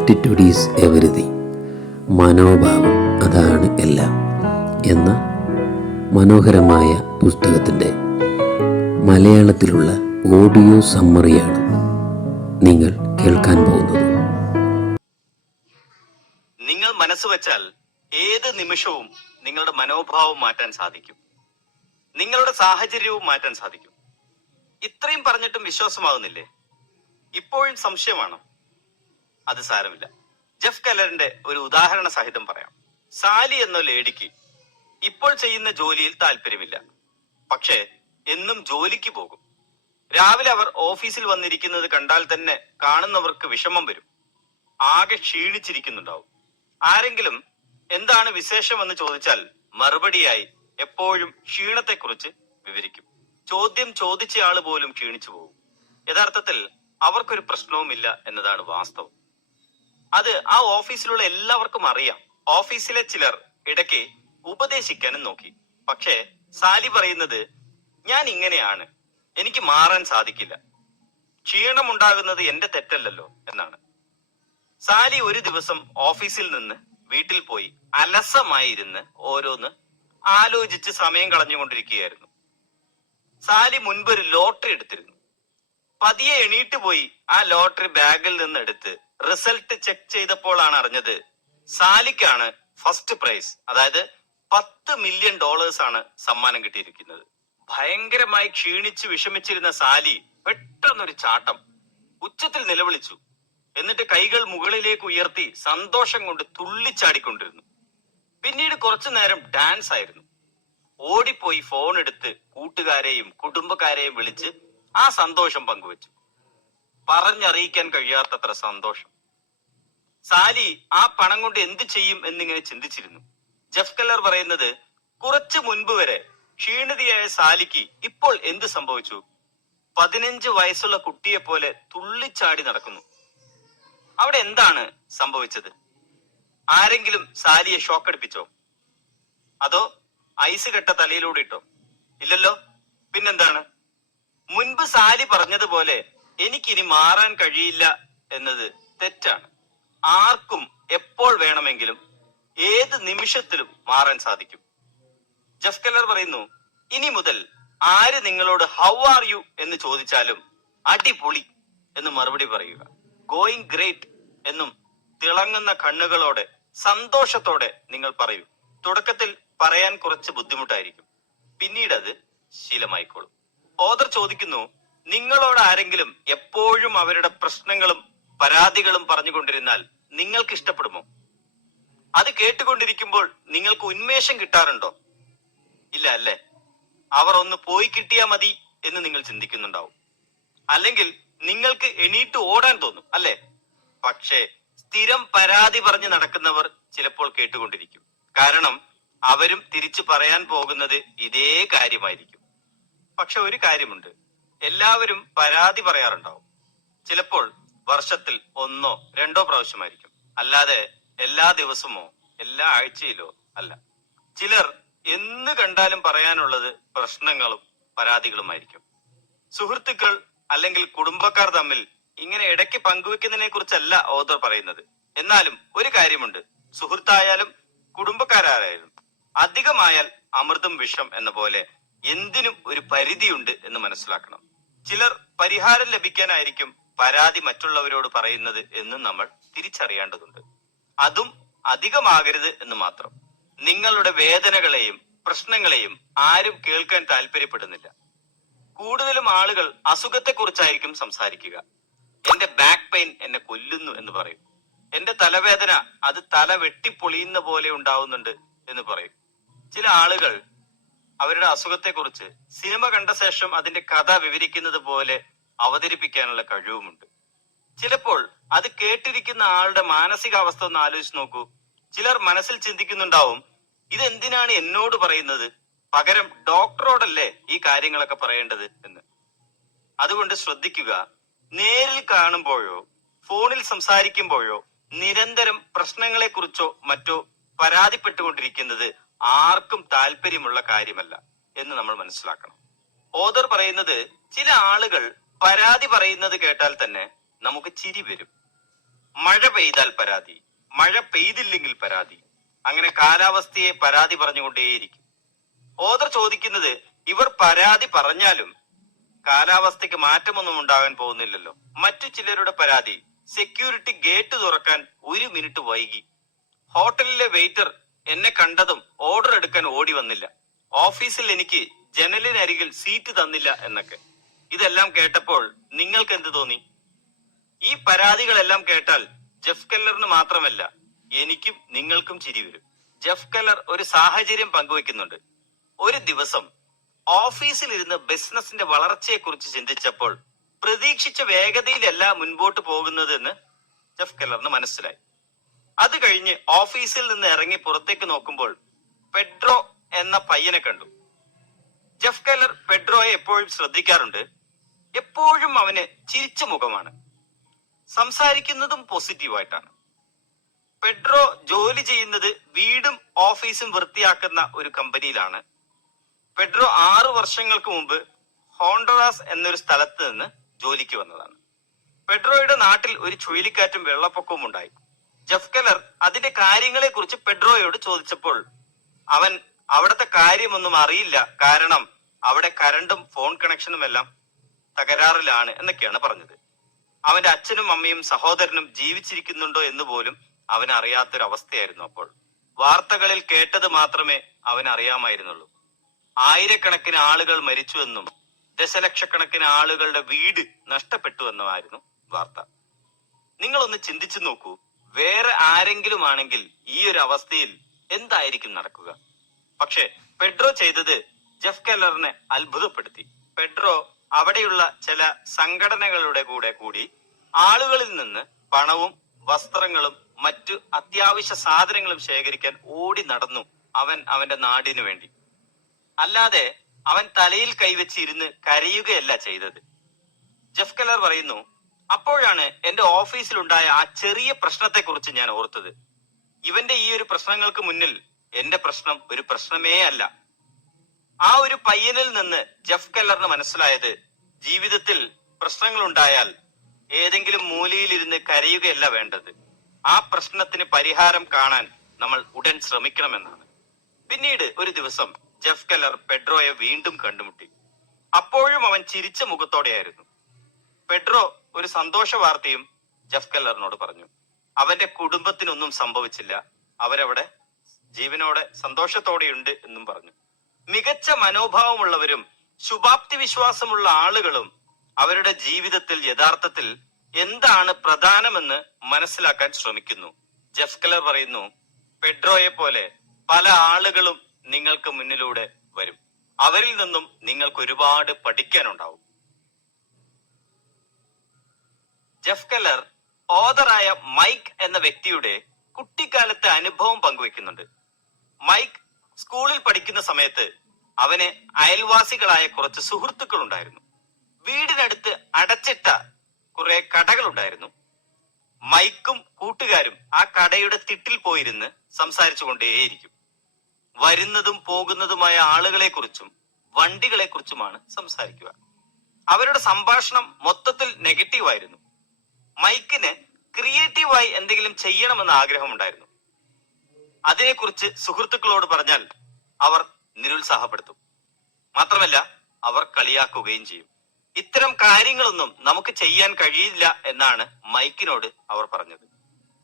Attitude is everything, മനോഭാവം അതാണ് എല്ലാം എന്ന മനോഹരമായ പുസ്തകത്തിൻ്റെ മലയാളത്തിലുള്ള ഓഡിയോ സമ്മറിയാണ് നിങ്ങൾ കേൾക്കാൻ പോകുന്നത്. നിങ്ങൾ മനസ്സ് വെച്ചാൽ ഏത് നിമിഷവും നിങ്ങളുടെ മനോഭാവം മാറ്റാൻ സാധിക്കും, നിങ്ങളുടെ സാഹചര്യവും മാറ്റാൻ സാധിക്കും. ഇത്രയും പറഞ്ഞിട്ടും വിശ്വാസമാകുന്നില്ലേ? ഇപ്പോഴും സംശയമാണോ? അത് സാരമില്ല. ജെഫ് കെല്ലറിന്റെ ഒരു ഉദാഹരണ സഹിതം പറയാം. സാലി എന്ന ലേഡിക്ക് ഇപ്പോൾ ചെയ്യുന്ന ജോലിയിൽ താല്പര്യമില്ല. പക്ഷേ എന്നും ജോലിക്ക് പോകും. രാവിലെ അവർ ഓഫീസിൽ വന്നിരിക്കുന്നത് കണ്ടാൽ തന്നെ കാണുന്നവർക്ക് വിഷമം വരും. ആകെ ക്ഷീണിച്ചിരിക്കുന്നുണ്ടാവും. ആരെങ്കിലും എന്താണ് വിശേഷമെന്ന് ചോദിച്ചാൽ മറുപടിയായി എപ്പോഴും ക്ഷീണത്തെക്കുറിച്ച് വിവരിക്കും. ചോദ്യം ചോദിച്ചയാള് പോലും ക്ഷീണിച്ചു പോകും. യഥാർത്ഥത്തിൽ അവർക്കൊരു പ്രശ്നവുമില്ല എന്നതാണ് വാസ്തവം. അത് ആ ഓഫീസിലുള്ള എല്ലാവർക്കും അറിയാം. ഓഫീസിലെ ചിലർ ഇടയ്ക്ക് ഉപദേശിക്കാനും നോക്കി. പക്ഷേ സാലി പറയുന്നത്, ഞാൻ ഇങ്ങനെയാണ്, എനിക്ക് മാറാൻ സാധിക്കില്ല, ക്ഷീണമുണ്ടാകുന്നത് എന്റെ തെറ്റല്ലല്ലോ എന്നാണ്. സാലി ഒരു ദിവസം ഓഫീസിൽ നിന്ന് വീട്ടിൽ പോയി അലസമായി ഇരുന്ന് ഓരോന്ന് ആലോചിച്ച് സമയം കളഞ്ഞുകൊണ്ടിരിക്കുകയായിരുന്നു. സാലി മുൻപൊരു ലോട്ടറി എടുത്തിരുന്നു. പതിയെ എണീറ്റ് പോയി ആ ലോട്ടറി ബാഗിൽ നിന്ന് എടുത്ത് റിസൾട്ട് ചെക്ക് ചെയ്തപ്പോഴാണ് അറിഞ്ഞത് സാലിക്കാണ് ഫസ്റ്റ് പ്രൈസ്, അതായത് $10 മില്യൺ ആണ് സമ്മാനം കിട്ടിയിരിക്കുന്നത്. ഭയങ്കരമായി ക്ഷീണിച്ച് വിഷമിച്ചിരുന്ന സാലി പെട്ടെന്നൊരു ചാട്ടം, ഉച്ചത്തിൽ നിലവിളിച്ചു. എന്നിട്ട് കൈകൾ മുകളിലേക്ക് ഉയർത്തി സന്തോഷം കൊണ്ട് തുള്ളിച്ചാടിക്കൊണ്ടിരുന്നു. പിന്നീട് കുറച്ചു നേരം ഡാൻസ് ആയിരുന്നു. ഓടിപ്പോയി ഫോൺ എടുത്ത് കൂട്ടുകാരെയും കുടുംബക്കാരെയും വിളിച്ച് ആ സന്തോഷം പങ്കുവച്ചു. പറഞ്ഞറിയിക്കാൻ കഴിയാത്തത്ര സന്തോഷം. സാലി ആ പണം കൊണ്ട് എന്ത് ചെയ്യും എന്നിങ്ങനെ ചിന്തിച്ചിരുന്നു. ജെഫ് കെല്ലർ പറയുന്നത്, കുറച്ചു മുൻപ് വരെ ക്ഷീണിതയായ സാലിക്ക് ഇപ്പോൾ എന്ത് സംഭവിച്ചു? 15 വയസ്സുള്ള കുട്ടിയെ പോലെ തുള്ളിച്ചാടി നടക്കുന്നു. അവിടെ എന്താണ് സംഭവിച്ചത്? ആരെങ്കിലും സാലിയെ ഷോക്കടിപ്പിച്ചോ? അതോ ഐസ് കെട്ട തലയിലൂടെ ഇട്ടോ? ഇല്ലല്ലോ. പിന്നെന്താണ്? മുൻപ് സാലി പറഞ്ഞതുപോലെ എനിക്കിനി മാറാൻ കഴിയില്ല എന്നത് തെറ്റാണ്. ആർക്കും എപ്പോൾ വേണമെങ്കിലും ഏത് നിമിഷത്തിലും മാറാൻ സാധിക്കും. ജെഫ് കെല്ലർ പറയുന്നു, ഇനി മുതൽ ആര് നിങ്ങളോട് ഹൗ ആർ യു എന്ന് ചോദിച്ചാലും അടിപൊളി എന്ന് മറുപടി പറയുക. ഗോയിങ് ഗ്രേറ്റ് എന്നും തിളങ്ങുന്ന കണ്ണുകളോടെ സന്തോഷത്തോടെ നിങ്ങൾ പറയൂ. തുടക്കത്തിൽ പറയാൻ കുറച്ച് ബുദ്ധിമുട്ടായിരിക്കും, പിന്നീട് അത് ശീലമായിക്കോളും. ഓദർ ചോദിക്കുന്നു, നിങ്ങളോട് ആരെങ്കിലും എപ്പോഴും അവരുടെ പ്രശ്നങ്ങളും പരാതികളും പറഞ്ഞുകൊണ്ടിരുന്നാൽ നിങ്ങൾക്ക് ഇഷ്ടപ്പെടുമോ? അത് കേട്ടുകൊണ്ടിരിക്കുമ്പോൾ നിങ്ങൾക്ക് ഉന്മേഷം കിട്ടാറുണ്ടോ? ഇല്ല അല്ലേ? അവർ ഒന്ന് പോയി കിട്ടിയാ മതി എന്ന് നിങ്ങൾ ചിന്തിക്കുന്നുണ്ടാവും. അല്ലെങ്കിൽ നിങ്ങൾക്ക് എണീറ്റ് ഓടാൻ തോന്നും അല്ലേ? പക്ഷേ സ്ഥിരം പരാതി പറഞ്ഞ് നടക്കുന്നവർ ചിലപ്പോൾ കേട്ടുകൊണ്ടിരിക്കും. കാരണം അവരും തിരിച്ചു പറയാൻ പോകുന്നത് ഇതേ കാര്യമായിരിക്കും. പക്ഷെ ഒരു കാര്യമുണ്ട്, എല്ലാവരും പരാതി പറയാറുണ്ടാവും. ചിലപ്പോൾ വർഷത്തിൽ 1 or 2 പ്രാവശ്യമായിരിക്കും, അല്ലാതെ എല്ലാ ദിവസമോ എല്ലാ ആഴ്ചയിലോ അല്ല. ചിലർ എന്ന് കണ്ടാലും പറയാനുള്ളത് പ്രശ്നങ്ങളും പരാതികളുമായിരിക്കും. സുഹൃത്തുക്കൾ അല്ലെങ്കിൽ കുടുംബക്കാർ തമ്മിൽ ഇങ്ങനെ ഇടയ്ക്ക് പങ്കുവെക്കുന്നതിനെ കുറിച്ചല്ല ഓദർ പറയുന്നത്. എന്നാലും ഒരു കാര്യമുണ്ട്, സുഹൃത്തായാലും കുടുംബക്കാരായാലും അധികമായാൽ അമൃതം വിഷം എന്ന പോലെ എന്തിനും ഒരു പരിധിയുണ്ട് എന്ന് മനസ്സിലാക്കണം. ചിലർ പരിഹാരം ലഭിക്കാനായിരിക്കും പരാതി മറ്റുള്ളവരോട് പറയുന്നത് എന്ന് നമ്മൾ തിരിച്ചറിയേണ്ടതുണ്ട്. അതും അധികമാകരുത് എന്ന് മാത്രം. നിങ്ങളുടെ വേദനകളെയും പ്രശ്നങ്ങളെയും ആരും കേൾക്കാൻ താല്പര്യപ്പെടുന്നില്ല. കൂടുതലും ആളുകൾ അസുഖത്തെക്കുറിച്ചായിരിക്കും സംസാരിക്കുക. എന്റെ ബാക്ക് പെയിൻ എന്നെ കൊല്ലുന്നു എന്ന് പറയും. എന്റെ തലവേദന അത് തല വെട്ടിപ്പൊളിയുന്ന പോലെ ഉണ്ടാവുന്നുണ്ട് എന്ന് പറയും. ചില ആളുകൾ അവരുടെ അസുഖത്തെക്കുറിച്ച് സിനിമ കണ്ട ശേഷം അതിന്റെ കഥ വിവരിക്കുന്നത് പോലെ അവതരിപ്പിക്കാനുള്ള കഴിവുമുണ്ട്. ചിലപ്പോൾ അത് കേട്ടിരിക്കുന്ന ആളുടെ മാനസികാവസ്ഥ ഒന്ന് ആലോചിച്ച് നോക്കൂ. ചിലർ മനസ്സിൽ ചിന്തിക്കുന്നുണ്ടാവും, ഇതെന്തിനാണ് എന്നോട് പറയുന്നത്, പകരം ഡോക്ടറോടല്ലേ ഈ കാര്യങ്ങളൊക്കെ പറയേണ്ടത് എന്ന്. അതുകൊണ്ട് ശ്രദ്ധിക്കുക, നേരിൽ കാണുമ്പോഴോ ഫോണിൽ സംസാരിക്കുമ്പോഴോ നിരന്തരം പ്രശ്നങ്ങളെക്കുറിച്ചോ മറ്റോ പരാതിപ്പെട്ടുകൊണ്ടിരിക്കുന്നത് ആർക്കും താല്പര്യമുള്ള കാര്യമല്ല എന്ന് നമ്മൾ മനസ്സിലാക്കണം. ഓദർ പറയുന്നത്, ചില ആളുകൾ പരാതി പറയുന്നത് കേട്ടാൽ തന്നെ നമുക്ക് ചിരി വരും. മഴ പെയ്താൽ പരാതി, മഴ പെയ്തില്ലെങ്കിൽ പരാതി, അങ്ങനെ കാലാവസ്ഥയെ പരാതി പറഞ്ഞുകൊണ്ടേയിരിക്കും. ഓദർ ചോദിക്കുന്നത്, ഇവർ പരാതി പറഞ്ഞാലും കാലാവസ്ഥയ്ക്ക് മാറ്റമൊന്നും ഉണ്ടാകാൻ പോകുന്നില്ലല്ലോ. മറ്റു ചിലരുടെ പരാതി, സെക്യൂരിറ്റി ഗേറ്റ് തുറക്കാൻ 1 മിനിറ്റ് വൈകി, ഹോട്ടലിലെ വെയിറ്റർ എന്നെ കണ്ടതും ഓർഡർ എടുക്കാൻ ഓടി വന്നില്ല, ഓഫീസിൽ എനിക്ക് ജനലിനരികിൽ സീറ്റ് തന്നില്ല എന്നൊക്കെ. ഇതെല്ലാം കേട്ടപ്പോൾ നിങ്ങൾക്ക് എന്ത് തോന്നി? ഈ പരാതികളെല്ലാം കേട്ടാൽ ജെഫ് കെല്ലറിന് മാത്രമല്ല, എനിക്കും നിങ്ങൾക്കും ചിരി വരും. ജെഫ് കെല്ലർ ഒരു സാഹചര്യം പങ്കുവെക്കുന്നുണ്ട്. ഒരു ദിവസം ഓഫീസിൽ ഇരുന്ന് ബിസിനസിന്റെ വളർച്ചയെക്കുറിച്ച് ചിന്തിച്ചപ്പോൾ പ്രതീക്ഷിച്ച വേഗതയിലല്ല മുൻപോട്ട് പോകുന്നതെന്ന് ജെഫ് കെല്ലറിന് മനസ്സിലായി. അത് കഴിഞ്ഞ് ഓഫീസിൽ നിന്ന് ഇറങ്ങി പുറത്തേക്ക് നോക്കുമ്പോൾ പെഡ്രോ എന്ന പയ്യനെ കണ്ടു. ജെഫ് കെല്ലർ പെഡ്രോയെ എപ്പോഴും ശ്രദ്ധിക്കാറുണ്ട്. എപ്പോഴും അവന് ചിരിച്ച മുഖമാണ്, സംസാരിക്കുന്നതും പോസിറ്റീവായിട്ടാണ്. പെഡ്രോ ജോലി ചെയ്യുന്നത് വീടും ഓഫീസും വൃത്തിയാക്കുന്ന ഒരു കമ്പനിയിലാണ്. പെഡ്രോ 6 വർഷങ്ങൾക്ക് മുമ്പ് ഹോണ്ടറാസ് എന്നൊരു സ്ഥലത്ത് നിന്ന് ജോലിക്ക് വന്നതാണ്. പെഡ്രോയുടെ നാട്ടിൽ ഒരു ചുഴലിക്കാറ്റും വെള്ളപ്പൊക്കവും ഉണ്ടായി. ജെഫ് കെല്ലർ അതിന്റെ കാര്യങ്ങളെ കുറിച്ച് പെഡ്രോയോട് ചോദിച്ചപ്പോൾ അവൻ അവിടത്തെ കാര്യമൊന്നും അറിയില്ല, കാരണം അവിടെ കരണ്ടും ഫോൺ കണക്ഷനും എല്ലാം തകരാറിലാണ് എന്നൊക്കെയാണ് പറഞ്ഞത്. അവന്റെ അച്ഛനും അമ്മയും സഹോദരനും ജീവിച്ചിരിക്കുന്നുണ്ടോ എന്ന് പോലും അവന് അറിയാത്തൊരവസ്ഥയായിരുന്നു. അപ്പോൾ വാർത്തകളിൽ കേട്ടത് മാത്രമേ അവൻ അറിയാമായിരുന്നുള്ളൂ. ആയിരക്കണക്കിന് ആളുകൾ മരിച്ചുവെന്നും ദശലക്ഷക്കണക്കിന് ആളുകളുടെ വീട് നഷ്ടപ്പെട്ടുവെന്നുമായിരുന്നു വാർത്ത. നിങ്ങളൊന്ന് ചിന്തിച്ചു നോക്കൂ, വേറെ ആരെങ്കിലും ആണെങ്കിൽ ഈ ഒരു അവസ്ഥയിൽ എന്തായിരിക്കും നടക്കുക? പക്ഷെ പെഡ്രോ ചെയ്തത് ജെഫ് കെല്ലറിനെ അത്ഭുതപ്പെടുത്തി. പെഡ്രോ അവിടെയുള്ള ചില സംഘടനകളുടെ കൂടി ആളുകളിൽ നിന്ന് പണവും വസ്ത്രങ്ങളും മറ്റു അത്യാവശ്യ സാധനങ്ങളും ശേഖരിക്കാൻ ഓടി നടന്നു അവന്റെ നാടിനു വേണ്ടി. അല്ലാതെ അവൻ തലയിൽ കൈവച്ചിരുന്ന് കരയുകയല്ല ചെയ്തത്. ജെഫ് കെല്ലർ പറയുന്നു, അപ്പോഴാണ് എന്റെ ഓഫീസിലുണ്ടായ ആ ചെറിയ പ്രശ്നത്തെക്കുറിച്ച് ഞാൻ ഓർത്തത്. ഇവന്റെ ഈ ഒരു പ്രശ്നങ്ങൾക്ക് മുന്നിൽ എന്റെ പ്രശ്നം ഒരു പ്രശ്നമേ അല്ല. ആ ഒരു പയ്യനിൽ നിന്ന് ജെഫ് കെല്ലറിന് മനസ്സിലായത്, ജീവിതത്തിൽ പ്രശ്നങ്ങൾ ഉണ്ടായാൽ ഏതെങ്കിലും മൂലയിലിരുന്ന് കരയുകയല്ല വേണ്ടത്, ആ പ്രശ്നത്തിന് പരിഹാരം കാണാൻ നമ്മൾ ഉടൻ ശ്രമിക്കണമെന്നാണ്. പിന്നീട് ഒരു ദിവസം ജെഫ് കെല്ലർ പെഡ്രോയെ വീണ്ടും കണ്ടുമുട്ടി. അപ്പോഴും അവൻ ചിരിച്ച മുഖത്തോടെയായിരുന്നു. പെഡ്രോ ഒരു സന്തോഷ വാർത്തയും ജെഫ് കെല്ലറിനോട് പറഞ്ഞു. അവന്റെ കുടുംബത്തിനൊന്നും സംഭവിച്ചില്ല, അവരവിടെ ജീവനോടെ സന്തോഷത്തോടെയുണ്ട് എന്നും പറഞ്ഞു. മികച്ച മനോഭാവമുള്ളവരും ശുഭാപ്തി വിശ്വാസമുള്ള ആളുകളും അവരുടെ ജീവിതത്തിൽ യഥാർത്ഥത്തിൽ എന്താണ് പ്രധാനമെന്ന് മനസ്സിലാക്കാൻ ശ്രമിക്കുന്നു. ജെഫ് കെല്ലർ പറയുന്നു, പെഡ്രോയെ പോലെ പല ആളുകളും നിങ്ങൾക്ക് മുന്നിലൂടെ വരും, അവരിൽ നിന്നും നിങ്ങൾക്ക് ഒരുപാട് പഠിക്കാനുണ്ടാവും. ജെഫ് കെല്ലർ ഓദറായ മൈക്ക് എന്ന വ്യക്തിയുടെ കുട്ടിക്കാലത്തെ അനുഭവം പങ്കുവെക്കുന്നുണ്ട്. മൈക്ക് സ്കൂളിൽ പഠിക്കുന്ന സമയത്ത് അവന് അയൽവാസികളായ കുറച്ച് സുഹൃത്തുക്കൾ ഉണ്ടായിരുന്നു. വീടിനടുത്ത് അടച്ചിട്ട കുറെ കടകളുണ്ടായിരുന്നു. മൈക്കും കൂട്ടുകാരും ആ കടയുടെ തിട്ടിൽ പോയിരുന്ന് സംസാരിച്ചു കൊണ്ടേയിരിക്കും. വരുന്നതും പോകുന്നതുമായ ആളുകളെ കുറിച്ചും വണ്ടികളെ കുറിച്ചുമാണ് സംസാരിക്കുക. അവരുടെ സംഭാഷണം മൊത്തത്തിൽ നെഗറ്റീവായിരുന്നു. മൈക്കിന് ക്രിയേറ്റീവായി എന്തെങ്കിലും ചെയ്യണമെന്ന് ആഗ്രഹമുണ്ടായിരുന്നു. അതിനെക്കുറിച്ച് സുഹൃത്തുക്കളോട് പറഞ്ഞാൽ അവർ നിരുത്സാഹപ്പെടുത്തും, മാത്രമല്ല അവർ കളിയാക്കുകയും ചെയ്യും. ഇത്തരം കാര്യങ്ങളൊന്നും നമുക്ക് ചെയ്യാൻ കഴിയില്ല എന്നാണ് മൈക്കിനോട് അവർ പറഞ്ഞത്.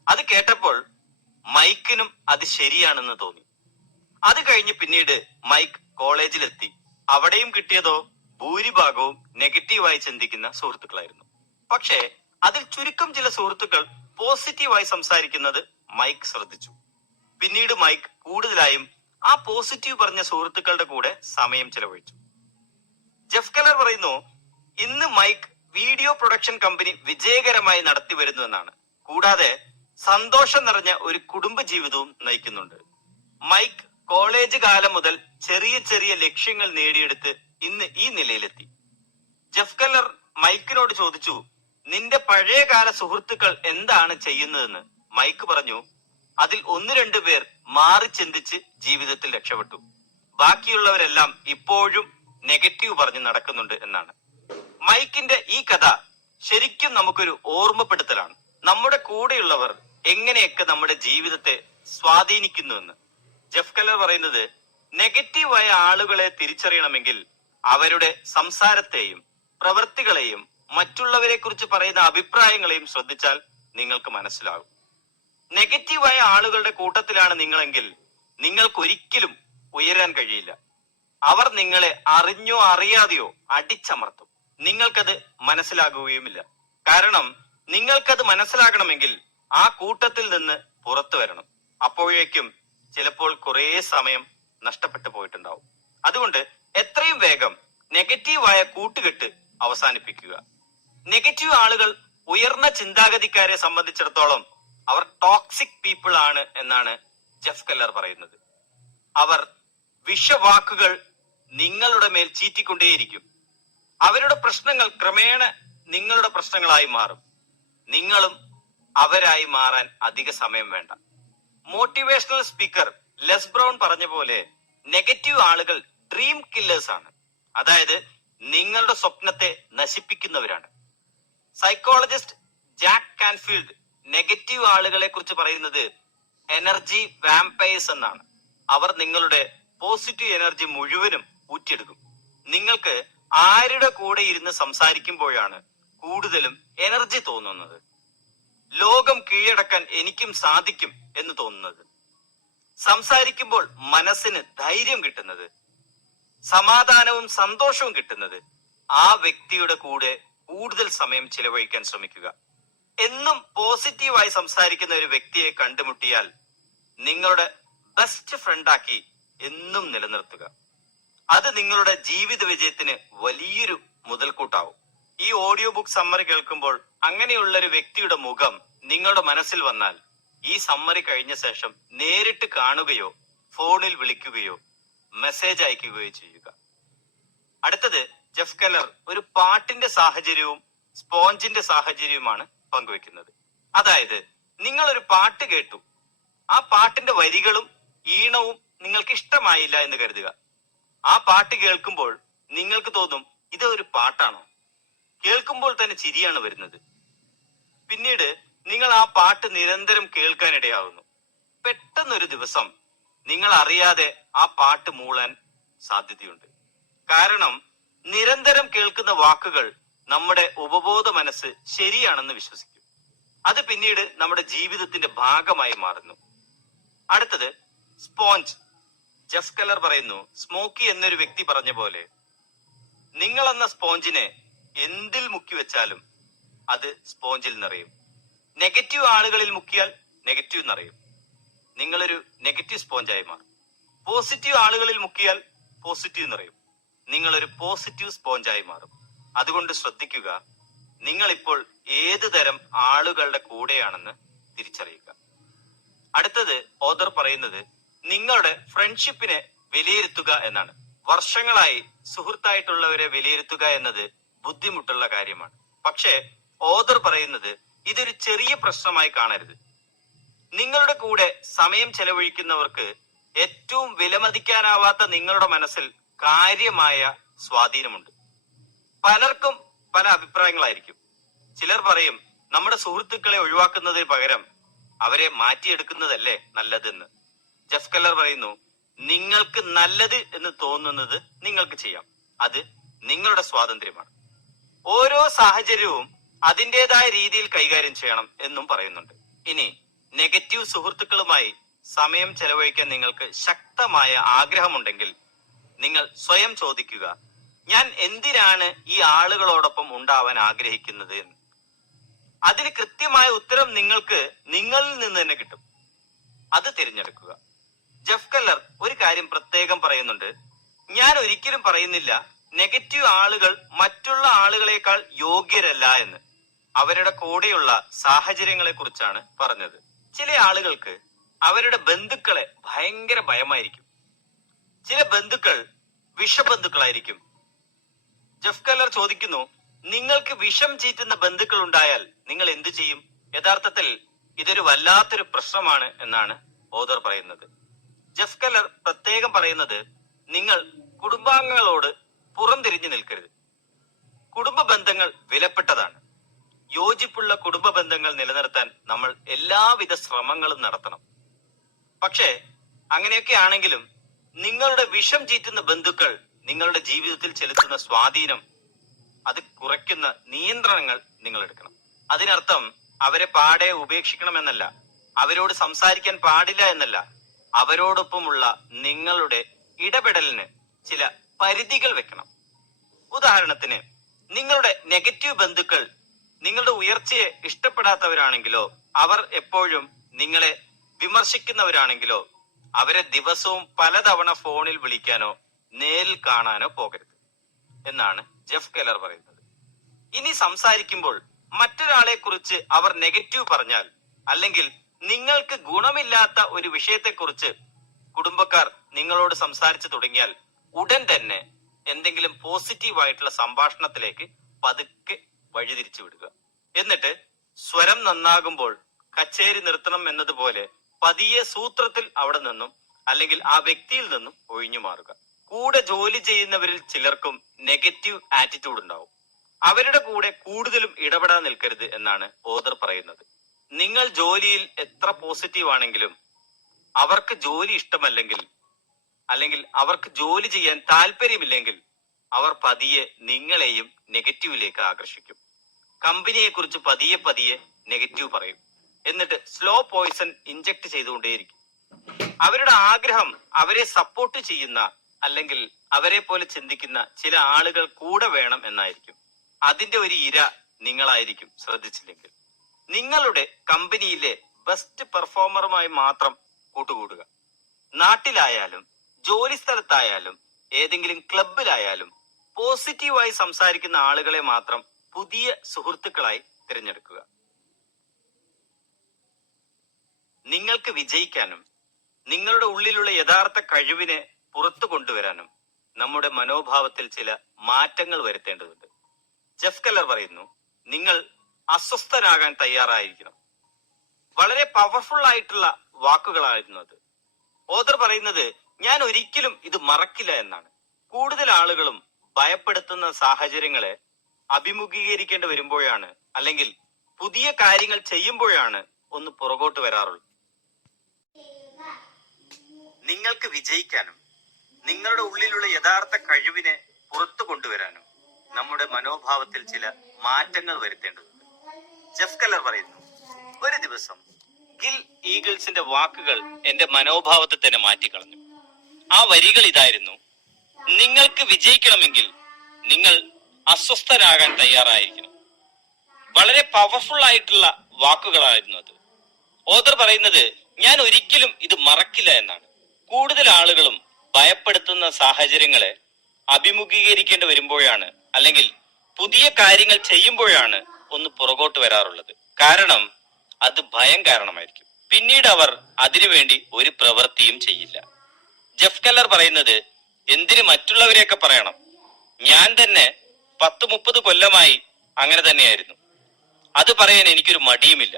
അത് കേട്ടപ്പോൾ മൈക്കിനും അത് ശരിയാണെന്ന് തോന്നി. അത് കഴിഞ്ഞ് പിന്നീട് മൈക്ക് കോളേജിലെത്തി. അവിടെയും കിട്ടിയതോ ഭൂരിഭാഗവും നെഗറ്റീവായി ചിന്തിക്കുന്ന സുഹൃത്തുക്കളായിരുന്നു. പക്ഷേ അതിൽ ചുരുക്കം ചില സുഹൃത്തുക്കൾ പോസിറ്റീവായി സംസാരിക്കുന്നത് മൈക്ക് ശ്രദ്ധിച്ചു. പിന്നീട് മൈക്ക് കൂടുതലായും ആ പോസിറ്റീവ് പറഞ്ഞ സുഹൃത്തുക്കളുടെ കൂടെ സമയം ചെലവഴിച്ചു. ജെഫ് കെല്ലർ പറയുന്നു, ഇന്ന് മൈക്ക് വീഡിയോ പ്രൊഡക്ഷൻ കമ്പനി വിജയകരമായി നടത്തി വരുന്നു എന്നാണ്. കൂടാതെ സന്തോഷം നിറഞ്ഞ ഒരു കുടുംബ ജീവിതവും നയിക്കുന്നുണ്ട്. മൈക്ക് കോളേജ് കാലം മുതൽ ചെറിയ ചെറിയ ലക്ഷ്യങ്ങൾ നേടിയെടുത്ത് ഇന്ന് ഈ നിലയിലെത്തി. ജെഫ് കെല്ലർ മൈക്കിനോട് ചോദിച്ചു, നിന്റെ പഴയകാല സുഹൃത്തുക്കൾ എന്താണ് ചെയ്യുന്നതെന്ന്. മൈക്ക് പറഞ്ഞു, അതിൽ 1-2 പേർ മാറി ചിന്തിച്ച് ജീവിതത്തിൽ രക്ഷപ്പെട്ടു, ബാക്കിയുള്ളവരെല്ലാം ഇപ്പോഴും നെഗറ്റീവ് പറഞ്ഞ് നടക്കുന്നുണ്ട് എന്നാണ്. മൈക്കിന്റെ ഈ കഥ ശരിക്കും നമുക്കൊരു ഓർമ്മപ്പെടുത്തലാണ്. നമ്മുടെ കൂടെയുള്ളവർ എങ്ങനെയൊക്കെ നമ്മുടെ ജീവിതത്തെ സ്വാധീനിക്കുന്നുവെന്ന്. ജെഫ് കെല്ലർ പറയുന്നത്, നെഗറ്റീവായ ആളുകളെ തിരിച്ചറിയണമെങ്കിൽ അവരുടെ സംസാരത്തെയും പ്രവൃത്തികളെയും മറ്റുള്ളവരെ കുറിച്ച് പറയുന്ന അഭിപ്രായങ്ങളെയും ശ്രദ്ധിച്ചാൽ നിങ്ങൾക്ക് മനസ്സിലാകും. നെഗറ്റീവായ ആളുകളുടെ കൂട്ടത്തിലാണ് നിങ്ങളെങ്കിൽ നിങ്ങൾക്കൊരിക്കലും ഉയരാൻ കഴിയില്ല. അവർ നിങ്ങളെ അറിഞ്ഞോ അറിയാതെയോ അടിച്ചമർത്തും. നിങ്ങൾക്കത് മനസ്സിലാകുകയുമില്ല. കാരണം നിങ്ങൾക്കത് മനസ്സിലാകണമെങ്കിൽ ആ കൂട്ടത്തിൽ നിന്ന് പുറത്തു വരണം. അപ്പോഴേക്കും ചിലപ്പോൾ കുറേ സമയം നഷ്ടപ്പെട്ടു പോയിട്ടുണ്ടാവും. അതുകൊണ്ട് എത്രയും വേഗം നെഗറ്റീവായ കൂട്ടുകെട്ട് അവസാനിപ്പിക്കുക. നെഗറ്റീവ് ആളുകൾ ഉയർന്ന ചിന്താഗതിക്കാരെ സംബന്ധിച്ചിടത്തോളം അവർ ടോക്സിക് പീപ്പിൾ ആണ് എന്നാണ് ജെഫ് കെല്ലർ പറയുന്നത്. അവർ വിഷവാക്കുകൾ നിങ്ങളുടെ മേൽ ചീറ്റിക്കൊണ്ടേയിരിക്കും. അവരുടെ പ്രശ്നങ്ങൾ ക്രമേണ നിങ്ങളുടെ പ്രശ്നങ്ങളായി മാറും. നിങ്ങളും അവരായി മാറാൻ അധിക സമയം വേണ്ട. മോട്ടിവേഷണൽ സ്പീക്കർ ലെസ് ബ്രൗൺ പറഞ്ഞ പോലെ നെഗറ്റീവ് ആളുകൾ ഡ്രീം കില്ലേഴ്സ് ആണ്. അതായത് നിങ്ങളുടെ സ്വപ്നത്തെ നശിപ്പിക്കുന്നവരാണ്. സൈക്കോളജിസ്റ്റ് ജാക്ക് കാൻഫീൽഡ് നെഗറ്റീവ് ആളുകളെ കുറിച്ച് പറയുന്നത് എനർജി വാമ്പയേഴ്സ് എന്നാണ്. അവർ നിങ്ങളുടെ പോസിറ്റീവ് എനർജി മുഴുവനും ഊറ്റിയെടുക്കും. നിങ്ങൾക്ക് ആരുടെ കൂടെ ഇരുന്ന് സംസാരിക്കുമ്പോഴാണ് കൂടുതലും എനർജി തോന്നുന്നത്, ലോകം കീഴടക്കാൻ എനിക്കും സാധിക്കും എന്ന് തോന്നുന്നത്, സംസാരിക്കുമ്പോൾ മനസ്സിന് ധൈര്യം കിട്ടുന്നത്, സമാധാനവും സന്തോഷവും കിട്ടുന്നത്, ആ വ്യക്തിയുടെ കൂടെ കൂടുതൽ സമയം ചിലവഴിക്കാൻ ശ്രമിക്കുക. എന്നും പോസിറ്റീവായി സംസാരിക്കുന്ന ഒരു വ്യക്തിയെ കണ്ടുമുട്ടിയാൽ നിങ്ങളുടെ ബെസ്റ്റ് ഫ്രണ്ടാക്കി എന്നും നിലനിർത്തുക. അത് നിങ്ങളുടെ ജീവിത വിജയത്തിന് വലിയൊരു മുതൽക്കൂട്ടാവും. ഈ ഓഡിയോ ബുക്ക് സമ്മറി കേൾക്കുമ്പോൾ അങ്ങനെയുള്ള ഒരു വ്യക്തിയുടെ മുഖം നിങ്ങളുടെ മനസ്സിൽ വന്നാൽ ഈ സമ്മറി കഴിഞ്ഞ ശേഷം നേരിട്ട് കാണുകയോ ഫോണിൽ വിളിക്കുകയോ മെസ്സേജ് അയക്കുകയോ ചെയ്യുക. അടുത്തത് ജെഫ് കെല്ലർ ഒരു പാട്ടിന്റെ സാഹചര്യവും സ്പോഞ്ചിന്റെ സാഹചര്യവുമാണ് പങ്കുവെക്കുന്നത്. അതായത് നിങ്ങൾ ഒരു പാട്ട് കേട്ടു, ആ പാട്ടിന്റെ വരികളും ഈണവും നിങ്ങൾക്ക് ഇഷ്ടമായില്ല എന്ന് കരുതുക. ആ പാട്ട് കേൾക്കുമ്പോൾ നിങ്ങൾക്ക് തോന്നും, ഇത് ഒരു പാട്ടാണോ? കേൾക്കുമ്പോൾ തന്നെ ചിരിയാണ് വരുന്നത്. പിന്നീട് നിങ്ങൾ ആ പാട്ട് നിരന്തരം കേൾക്കാനിടയാകുന്നു. പെട്ടെന്നൊരു ദിവസം നിങ്ങൾ അറിയാതെ ആ പാട്ട് മൂളാൻ സാധ്യതയുണ്ട്. കാരണം നിരന്തരം കേൾക്കുന്ന വാക്കുകൾ നമ്മുടെ ഉപബോധ മനസ്സ് ശരിയാണെന്ന് വിശ്വസിക്കും. അത് പിന്നീട് നമ്മുടെ ജീവിതത്തിന്റെ ഭാഗമായി മാറുന്നു. അടുത്തത് സ്പോഞ്ച്. ജെഫ് കെല്ലർ പറയുന്നു, സ്മോക്കി എന്നൊരു വ്യക്തി പറഞ്ഞ പോലെ നിങ്ങൾ എന്ന സ്പോഞ്ചിനെ എന്തിൽ മുക്കി വെച്ചാലും അത് സ്പോഞ്ചിൽ നിറയും. നെഗറ്റീവ് ആളുകളിൽ മുക്കിയാൽ നെഗറ്റീവ് നിറയും. നിങ്ങളൊരു നെഗറ്റീവ് സ്പോഞ്ചായി മാറും. പോസിറ്റീവ് ആളുകളിൽ മുക്കിയാൽ പോസിറ്റീവ് നിറയും. നിങ്ങളൊരു പോസിറ്റീവ് സ്പോഞ്ചായി മാറും. അതുകൊണ്ട് ശ്രദ്ധിക്കുക, നിങ്ങൾ ഇപ്പോൾ ഏത് തരം ആളുകളുടെ കൂടെയാണെന്ന് തിരിച്ചറിയുക. അടുത്തത് ഓഥർ പറയുന്നത് നിങ്ങളുടെ ഫ്രണ്ട്ഷിപ്പിനെ വിലയിരുത്തുക എന്നാണ്. വർഷങ്ങളായി സുഹൃത്തായിട്ടുള്ളവരെ വിലയിരുത്തുക എന്നത് ബുദ്ധിമുട്ടുള്ള കാര്യമാണ്. പക്ഷേ ഓഥർ പറയുന്നത് ഇതൊരു ചെറിയ പ്രശ്നമായി കാണരുത്. നിങ്ങളുടെ കൂടെ സമയം ചെലവഴിക്കുന്നവർക്ക് ഏറ്റവും വിലമതിക്കാനാവാത്ത നിങ്ങളുടെ മനസ്സിൽ കാര്യമായ സ്വാധീനമുണ്ട്. പലർക്കും പല അഭിപ്രായങ്ങളായിരിക്കും. ചിലർ പറയും നമ്മുടെ സുഹൃത്തുക്കളെ ഒഴിവാക്കുന്നതിന് പകരം അവരെ മാറ്റിയെടുക്കുന്നതല്ലേ നല്ലതെന്ന്. ജെഫ് കെല്ലർ പറയുന്നു, നിങ്ങൾക്ക് നല്ലത് എന്ന് തോന്നുന്നത് നിങ്ങൾക്ക് ചെയ്യാം. അത് നിങ്ങളുടെ സ്വാതന്ത്ര്യമാണ്. ഓരോ സാഹചര്യവും അതിൻ്റെതായ രീതിയിൽ കൈകാര്യം ചെയ്യണം എന്നും പറയുന്നുണ്ട്. ഇനി നെഗറ്റീവ് സുഹൃത്തുക്കളുമായി സമയം ചെലവഴിക്കാൻ നിങ്ങൾക്ക് ശക്തമായ ആഗ്രഹമുണ്ടെങ്കിൽ നിങ്ങൾ സ്വയം ചോദിക്കുക, ഞാൻ എന്തിനാണ് ഈ ആളുകളോടൊപ്പം ഉണ്ടാവാൻ ആഗ്രഹിക്കുന്നത് എന്ന്. അതിന് കൃത്യമായ ഉത്തരം നിങ്ങൾക്ക് നിങ്ങളിൽ നിന്ന് തന്നെ കിട്ടും. അത് തിരഞ്ഞെടുക്കുക. ജെഫ് കെല്ലർ ഒരു കാര്യം പ്രത്യേകം പറയുന്നുണ്ട്, ഞാൻ ഒരിക്കലും പറയുന്നില്ല നെഗറ്റീവ് ആളുകൾ മറ്റുള്ള ആളുകളെക്കാൾ യോഗ്യരല്ല എന്ന്. അവരുടെ കൂടെയുള്ള സാഹചര്യങ്ങളെ കുറിച്ചാണ് പറഞ്ഞത്. ചില ആളുകൾക്ക് അവരുടെ ബന്ധുക്കളെ ഭയങ്കര ഭയമായിരിക്കും. ചില ബന്ധുക്കൾ വിഷബന്ധുക്കളായിരിക്കും. ജെഫ് കെല്ലർ ചോദിക്കുന്നു, നിങ്ങൾക്ക് വിഷം ചീറ്റുന്ന ബന്ധുക്കൾ ഉണ്ടായാൽ നിങ്ങൾ എന്തു ചെയ്യും? യഥാർത്ഥത്തിൽ ഇതൊരു വല്ലാത്തൊരു പ്രശ്നമാണ് എന്നാണ് ഓഥർ പറയുന്നത്. ജെഫ് കെല്ലർ പ്രത്യേകം പറയുന്നത്, നിങ്ങൾ കുടുംബാംഗങ്ങളോട് പുറംതിരിഞ്ഞു നിൽക്കരുത്. കുടുംബ ബന്ധങ്ങൾ വിലപ്പെട്ടതാണ്. യോജിപ്പുള്ള കുടുംബ ബന്ധങ്ങൾ നിലനിർത്താൻ നമ്മൾ എല്ലാവിധ ശ്രമങ്ങളും നടത്തണം. പക്ഷേ അങ്ങനെയൊക്കെ ആണെങ്കിലും നിങ്ങളുടെ വിഷം ചീറ്റുന്ന ബന്ധുക്കൾ നിങ്ങളുടെ ജീവിതത്തിൽ ചെലുത്തുന്ന സ്വാധീനം അത് കുറയ്ക്കുന്ന നിയന്ത്രണങ്ങൾ നിങ്ങൾ എടുക്കണം. അതിനർത്ഥം അവരെ പാടെ ഉപേക്ഷിക്കണമെന്നല്ല, അവരോട് സംസാരിക്കാൻ പാടില്ല എന്നല്ല. അവരോടൊപ്പമുള്ള നിങ്ങളുടെ ഇടപെടലിന് ചില പരിധികൾ വെക്കണം. ഉദാഹരണത്തിന്, നിങ്ങളുടെ നെഗറ്റീവ് ബന്ധുക്കൾ നിങ്ങളുടെ ഉയർച്ചയെ ഇഷ്ടപ്പെടാത്തവരാണെങ്കിലോ, അവർ എപ്പോഴും നിങ്ങളെ വിമർശിക്കുന്നവരാണെങ്കിലോ, അവരെ ദിവസവും പലതവണ ഫോണിൽ വിളിക്കാനോ നേരിൽ കാണാനോ പോകരുത് എന്നാണ് ജെഫ് കെല്ലർ പറയുന്നത്. ഇനി സംസാരിക്കുമ്പോൾ മറ്റൊരാളെ കുറിച്ച് അവർ നെഗറ്റീവ് പറഞ്ഞാൽ, അല്ലെങ്കിൽ നിങ്ങൾക്ക് ഗുണമില്ലാത്ത ഒരു വിഷയത്തെക്കുറിച്ച് കുടുംബക്കാർ നിങ്ങളോട് സംസാരിച്ചു തുടങ്ങിയാൽ, ഉടൻ തന്നെ എന്തെങ്കിലും പോസിറ്റീവായിട്ടുള്ള സംഭാഷണത്തിലേക്ക് പതുക്കെ വഴിതിരിച്ചു വിടുക. എന്നിട്ട് സ്വരം നന്നാകുമ്പോൾ കച്ചേരി നിർത്തണം എന്നതുപോലെ പതിയെ സൂത്രത്തിൽ അവിടെ നിന്നും അല്ലെങ്കിൽ ആ വ്യക്തിയിൽ നിന്നും ഒഴിഞ്ഞു മാറുക. കൂടെ ജോലി ചെയ്യുന്നവരിൽ ചിലർക്കും നെഗറ്റീവ് ആറ്റിറ്റ്യൂഡ് ഉണ്ടാവും. അവരുടെ കൂടെ കൂടുതലും ഇടപെടാൻ നിൽക്കരുത് എന്നാണ് ഓതർ പറയുന്നത്. നിങ്ങൾ ജോലിയിൽ എത്ര പോസിറ്റീവ് ആണെങ്കിലും അവർക്ക് ജോലി ഇഷ്ടമല്ലെങ്കിൽ, അല്ലെങ്കിൽ അവർക്ക് ജോലി ചെയ്യാൻ താല്പര്യമില്ലെങ്കിൽ, അവർ പതിയെ നിങ്ങളെയും നെഗറ്റീവിലേക്ക് ആകർഷിക്കും. കമ്പനിയെ കുറിച്ച് പതിയെ പതിയെ നെഗറ്റീവ് പറയും. എന്നിട്ട് സ്ലോ പോയിസൺ ഇഞ്ചക്ട് ചെയ്തുകൊണ്ടേയിരിക്കും. അവരുടെ ആഗ്രഹം അവരെ സപ്പോർട്ട് ചെയ്യുന്ന അല്ലെങ്കിൽ അവരെ പോലെ ചിന്തിക്കുന്ന ചില ആളുകൾ കൂടെ വേണം എന്നായിരിക്കും. അതിന്റെ ഒരു ഇര നിങ്ങളായിരിക്കും, ശ്രദ്ധിച്ചില്ലെങ്കിൽ. നിങ്ങളുടെ കമ്പനിയിലെ ബെസ്റ്റ് പെർഫോമറുമായി മാത്രം കൂട്ടുകൂടുക. നാട്ടിലായാലും ജോലി സ്ഥലത്തായാലും ഏതെങ്കിലും ക്ലബിലായാലും പോസിറ്റീവായി സംസാരിക്കുന്ന ആളുകളെ മാത്രം പുതിയ സുഹൃത്തുക്കളായി തിരഞ്ഞെടുക്കുക. നിങ്ങൾക്ക് വിജയിക്കാനും നിങ്ങളുടെ ഉള്ളിലുള്ള യഥാർത്ഥ കഴിവിനെ പുറത്തു കൊണ്ടുവരാനും നമ്മുടെ മനോഭാവത്തിൽ ചില മാറ്റങ്ങൾ വരുത്തേണ്ടതുണ്ട്. ജെഫ് കെല്ലർ പറയുന്നു, നിങ്ങൾ അസ്വസ്ഥരാകാൻ തയ്യാറായിരിക്കണം. വളരെ പവർഫുൾ ആയിട്ടുള്ള വാക്കുകളായിരുന്നു അത്. ഓതർ പറയുന്നത്, ഞാൻ ഒരിക്കലും ഇത് മറക്കില്ല എന്നാണ്. കൂടുതൽ ആളുകളും ഭയപ്പെടുത്തുന്ന സാഹചര്യങ്ങളെ അഭിമുഖീകരിക്കേണ്ടി വരുമ്പോഴാണ്, അല്ലെങ്കിൽ പുതിയ കാര്യങ്ങൾ ചെയ്യുമ്പോഴാണ് ഒന്ന് പുറകോട്ട് വരാറുള്ളത്. നിങ്ങൾക്ക് വിജയിക്കാനും നിങ്ങളുടെ ഉള്ളിലുള്ള യഥാർത്ഥ കഴിവിനെ പുറത്തു കൊണ്ടുവരാനും നമ്മുടെ മനോഭാവത്തിൽ ചില മാറ്റങ്ങൾ വരുത്തേണ്ടതുണ്ട്. ജെഫ് കെല്ലർ പറയുന്നു, ഒരു ദിവസം ഗിൽ ഈഗിൾസിന്റെ വാക്കുകൾ എന്റെ മനോഭാവത്തെ തന്നെ മാറ്റിക്കളഞ്ഞു. ആ വരികൾ ഇതായിരുന്നു: നിങ്ങൾക്ക് വിജയിക്കണമെങ്കിൽ നിങ്ങൾ അസ്വസ്ഥരാകാൻ തയ്യാറായിരിക്കണം. വളരെ പവർഫുൾ ആയിട്ടുള്ള വാക്കുകളായിരുന്നു അത്. ഓതർ പറയുന്നത്, ഞാൻ ഒരിക്കലും ഇത് മറക്കില്ല എന്നാണ്. കൂടുതൽ ആളുകളും ഭയപ്പെടുത്തുന്ന സാഹചര്യങ്ങളെ അഭിമുഖീകരിക്കേണ്ടി വരുമ്പോഴാണ്, അല്ലെങ്കിൽ പുതിയ കാര്യങ്ങൾ ചെയ്യുമ്പോഴാണ് ഒന്ന് പുറകോട്ട് വരാറുള്ളത്. കാരണം അത് ഭയം കാരണമായിരിക്കും. പിന്നീട് അവർ അതിനുവേണ്ടി ഒരു പ്രവൃത്തിയും ചെയ്യില്ല. ജെഫ് കെല്ലർ പറയുന്നത്, എന്തിന് മറ്റുള്ളവരെയൊക്കെ പറയണം, ഞാൻ തന്നെ 10-30 കൊല്ലമായി അങ്ങനെ തന്നെയായിരുന്നു. അത് പറയാൻ എനിക്കൊരു മടിയുമില്ല.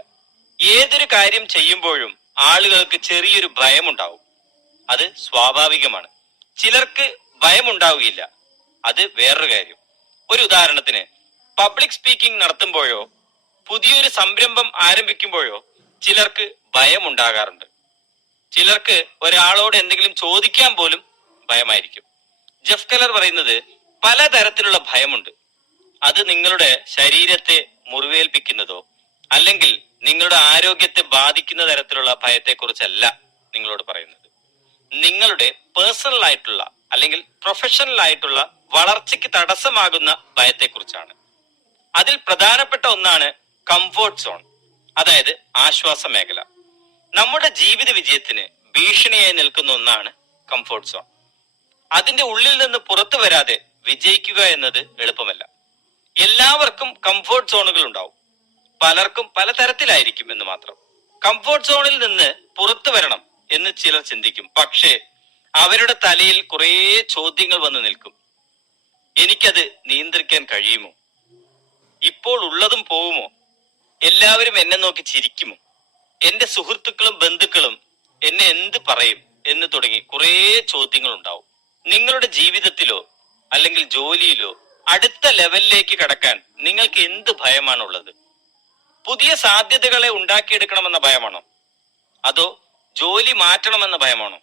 ഏതൊരു കാര്യം ചെയ്യുമ്പോഴും ആളുകൾക്ക് ചെറിയൊരു ഭയമുണ്ടാവും. അത് സ്വാഭാവികമാണ്. ചിലർക്ക് ഭയമുണ്ടാവുകയില്ല, അത് വേറൊരു കാര്യം. ഒരു ഉദാഹരണത്തിന്, പബ്ലിക് സ്പീക്കിംഗ് നടത്തുമ്പോഴോ പുതിയൊരു സംരംഭം ആരംഭിക്കുമ്പോഴോ ചിലർക്ക് ഭയമുണ്ടാകാറുണ്ട്. ചിലർക്ക് ഒരാളോട് എന്തെങ്കിലും ചോദിക്കാൻ പോലും ഭയമായിരിക്കും. ജെഫ് കെല്ലർ പറയുന്നത്, പലതരത്തിലുള്ള ഭയമുണ്ട്. അത് നിങ്ങളുടെ ശരീരത്തെ മുറിവേൽപ്പിക്കുന്നതോ അല്ലെങ്കിൽ നിങ്ങളുടെ ആരോഗ്യത്തെ ബാധിക്കുന്ന തരത്തിലുള്ള ഭയത്തെക്കുറിച്ചല്ല നിങ്ങളോട് പറയുന്നത്. നിങ്ങളുടെ പേഴ്സണൽ ആയിട്ടുള്ള അല്ലെങ്കിൽ പ്രൊഫഷണൽ ആയിട്ടുള്ള വളർച്ചയ്ക്ക് തടസ്സമാകുന്ന ഭയത്തെക്കുറിച്ചാണ്. അതിൽ പ്രധാനപ്പെട്ട ഒന്നാണ് കംഫോർട്ട് സോൺ, അതായത് ആശ്വാസ മേഖല. നമ്മുടെ ജീവിത വിജയത്തിന് ഭീഷണിയായി നിൽക്കുന്ന ഒന്നാണ് കംഫോർട്ട് സോൺ. അതിന്റെ ഉള്ളിൽ നിന്ന് പുറത്തു വരാതെ വിജയിക്കുക എന്നത് എളുപ്പമല്ല. എല്ലാവർക്കും കംഫോർട്ട് സോണുകൾ ഉണ്ടാവും, പലർക്കും പലതരത്തിലായിരിക്കും എന്ന് മാത്രം. കംഫോർട്ട് സോണിൽ നിന്ന് പുറത്തു വരണം എന്ന് ചിലർ ചിന്തിക്കും. പക്ഷേ അവരുടെ തലയിൽ കുറേ ചോദ്യങ്ങൾ വന്ന് നിൽക്കും. എനിക്കത് നിയന്ത്രിക്കാൻ കഴിയുമോ? ഇപ്പോൾ ഉള്ളതും പോവുമോ? എല്ലാവരും എന്നെ നോക്കി ചിരിക്കുമോ? എന്റെ സുഹൃത്തുക്കളും ബന്ധുക്കളും എന്നെ എന്ത് പറയും എന്ന് തുടങ്ങി കുറേ ചോദ്യങ്ങൾ ഉണ്ടാവും. നിങ്ങളുടെ ജീവിതത്തിലോ അല്ലെങ്കിൽ ജോലിയിലോ അടുത്ത ലെവലിലേക്ക് കടക്കാൻ നിങ്ങൾക്ക് എന്ത് ഭയമാണുള്ളത്? പുതിയ സാധ്യതകളെ ഉണ്ടാക്കിയെടുക്കണമെന്ന ഭയമാണോ? അതോ ജോലി മാറ്റണമെന്ന ഭയമാണോ?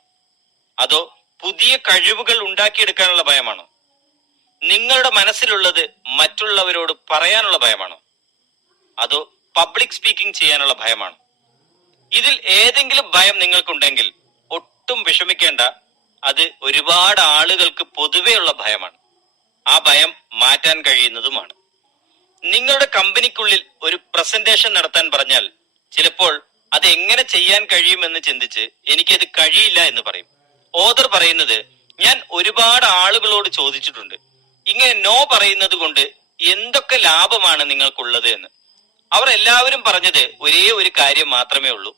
അതോ പുതിയ കഴിവുകൾ ഉണ്ടാക്കിയെടുക്കാനുള്ള ഭയമാണോ? നിങ്ങളുടെ മനസ്സിലുള്ളത് മറ്റുള്ളവരോട് പറയാനുള്ള ഭയമാണോ? അതോ പബ്ലിക് സ്പീക്കിംഗ് ചെയ്യാനുള്ള ഭയമാണോ? ഇതിൽ ഏതെങ്കിലും ഭയം നിങ്ങൾക്കുണ്ടെങ്കിൽ ഒട്ടും വിഷമിക്കേണ്ട. അത് ഒരുപാട് ആളുകൾക്ക് പൊതുവെയുള്ള ഭയമാണ്. ആ ഭയം മാറ്റാൻ കഴിയുന്നതുമാണ്. നിങ്ങളുടെ കമ്പനിക്കുള്ളിൽ ഒരു പ്രസന്റേഷൻ നടത്താൻ പറഞ്ഞാൽ ചിലപ്പോൾ അത് എങ്ങനെ ചെയ്യാൻ കഴിയുമെന്ന് ചിന്തിച്ച് എനിക്കത് കഴിയില്ല എന്ന് പറയും. ഓതർ പറയുന്നത്, ഞാൻ ഒരുപാട് ആളുകളോട് ചോദിച്ചിട്ടുണ്ട്, ഇങ്ങനെ നോ പറയുന്നത് കൊണ്ട് എന്തൊക്കെ ലാഭമാണ് നിങ്ങൾക്കുള്ളത് എന്ന്. അവർ എല്ലാവരും പറഞ്ഞത് ഒരേ ഒരു കാര്യം മാത്രമേ ഉള്ളൂ,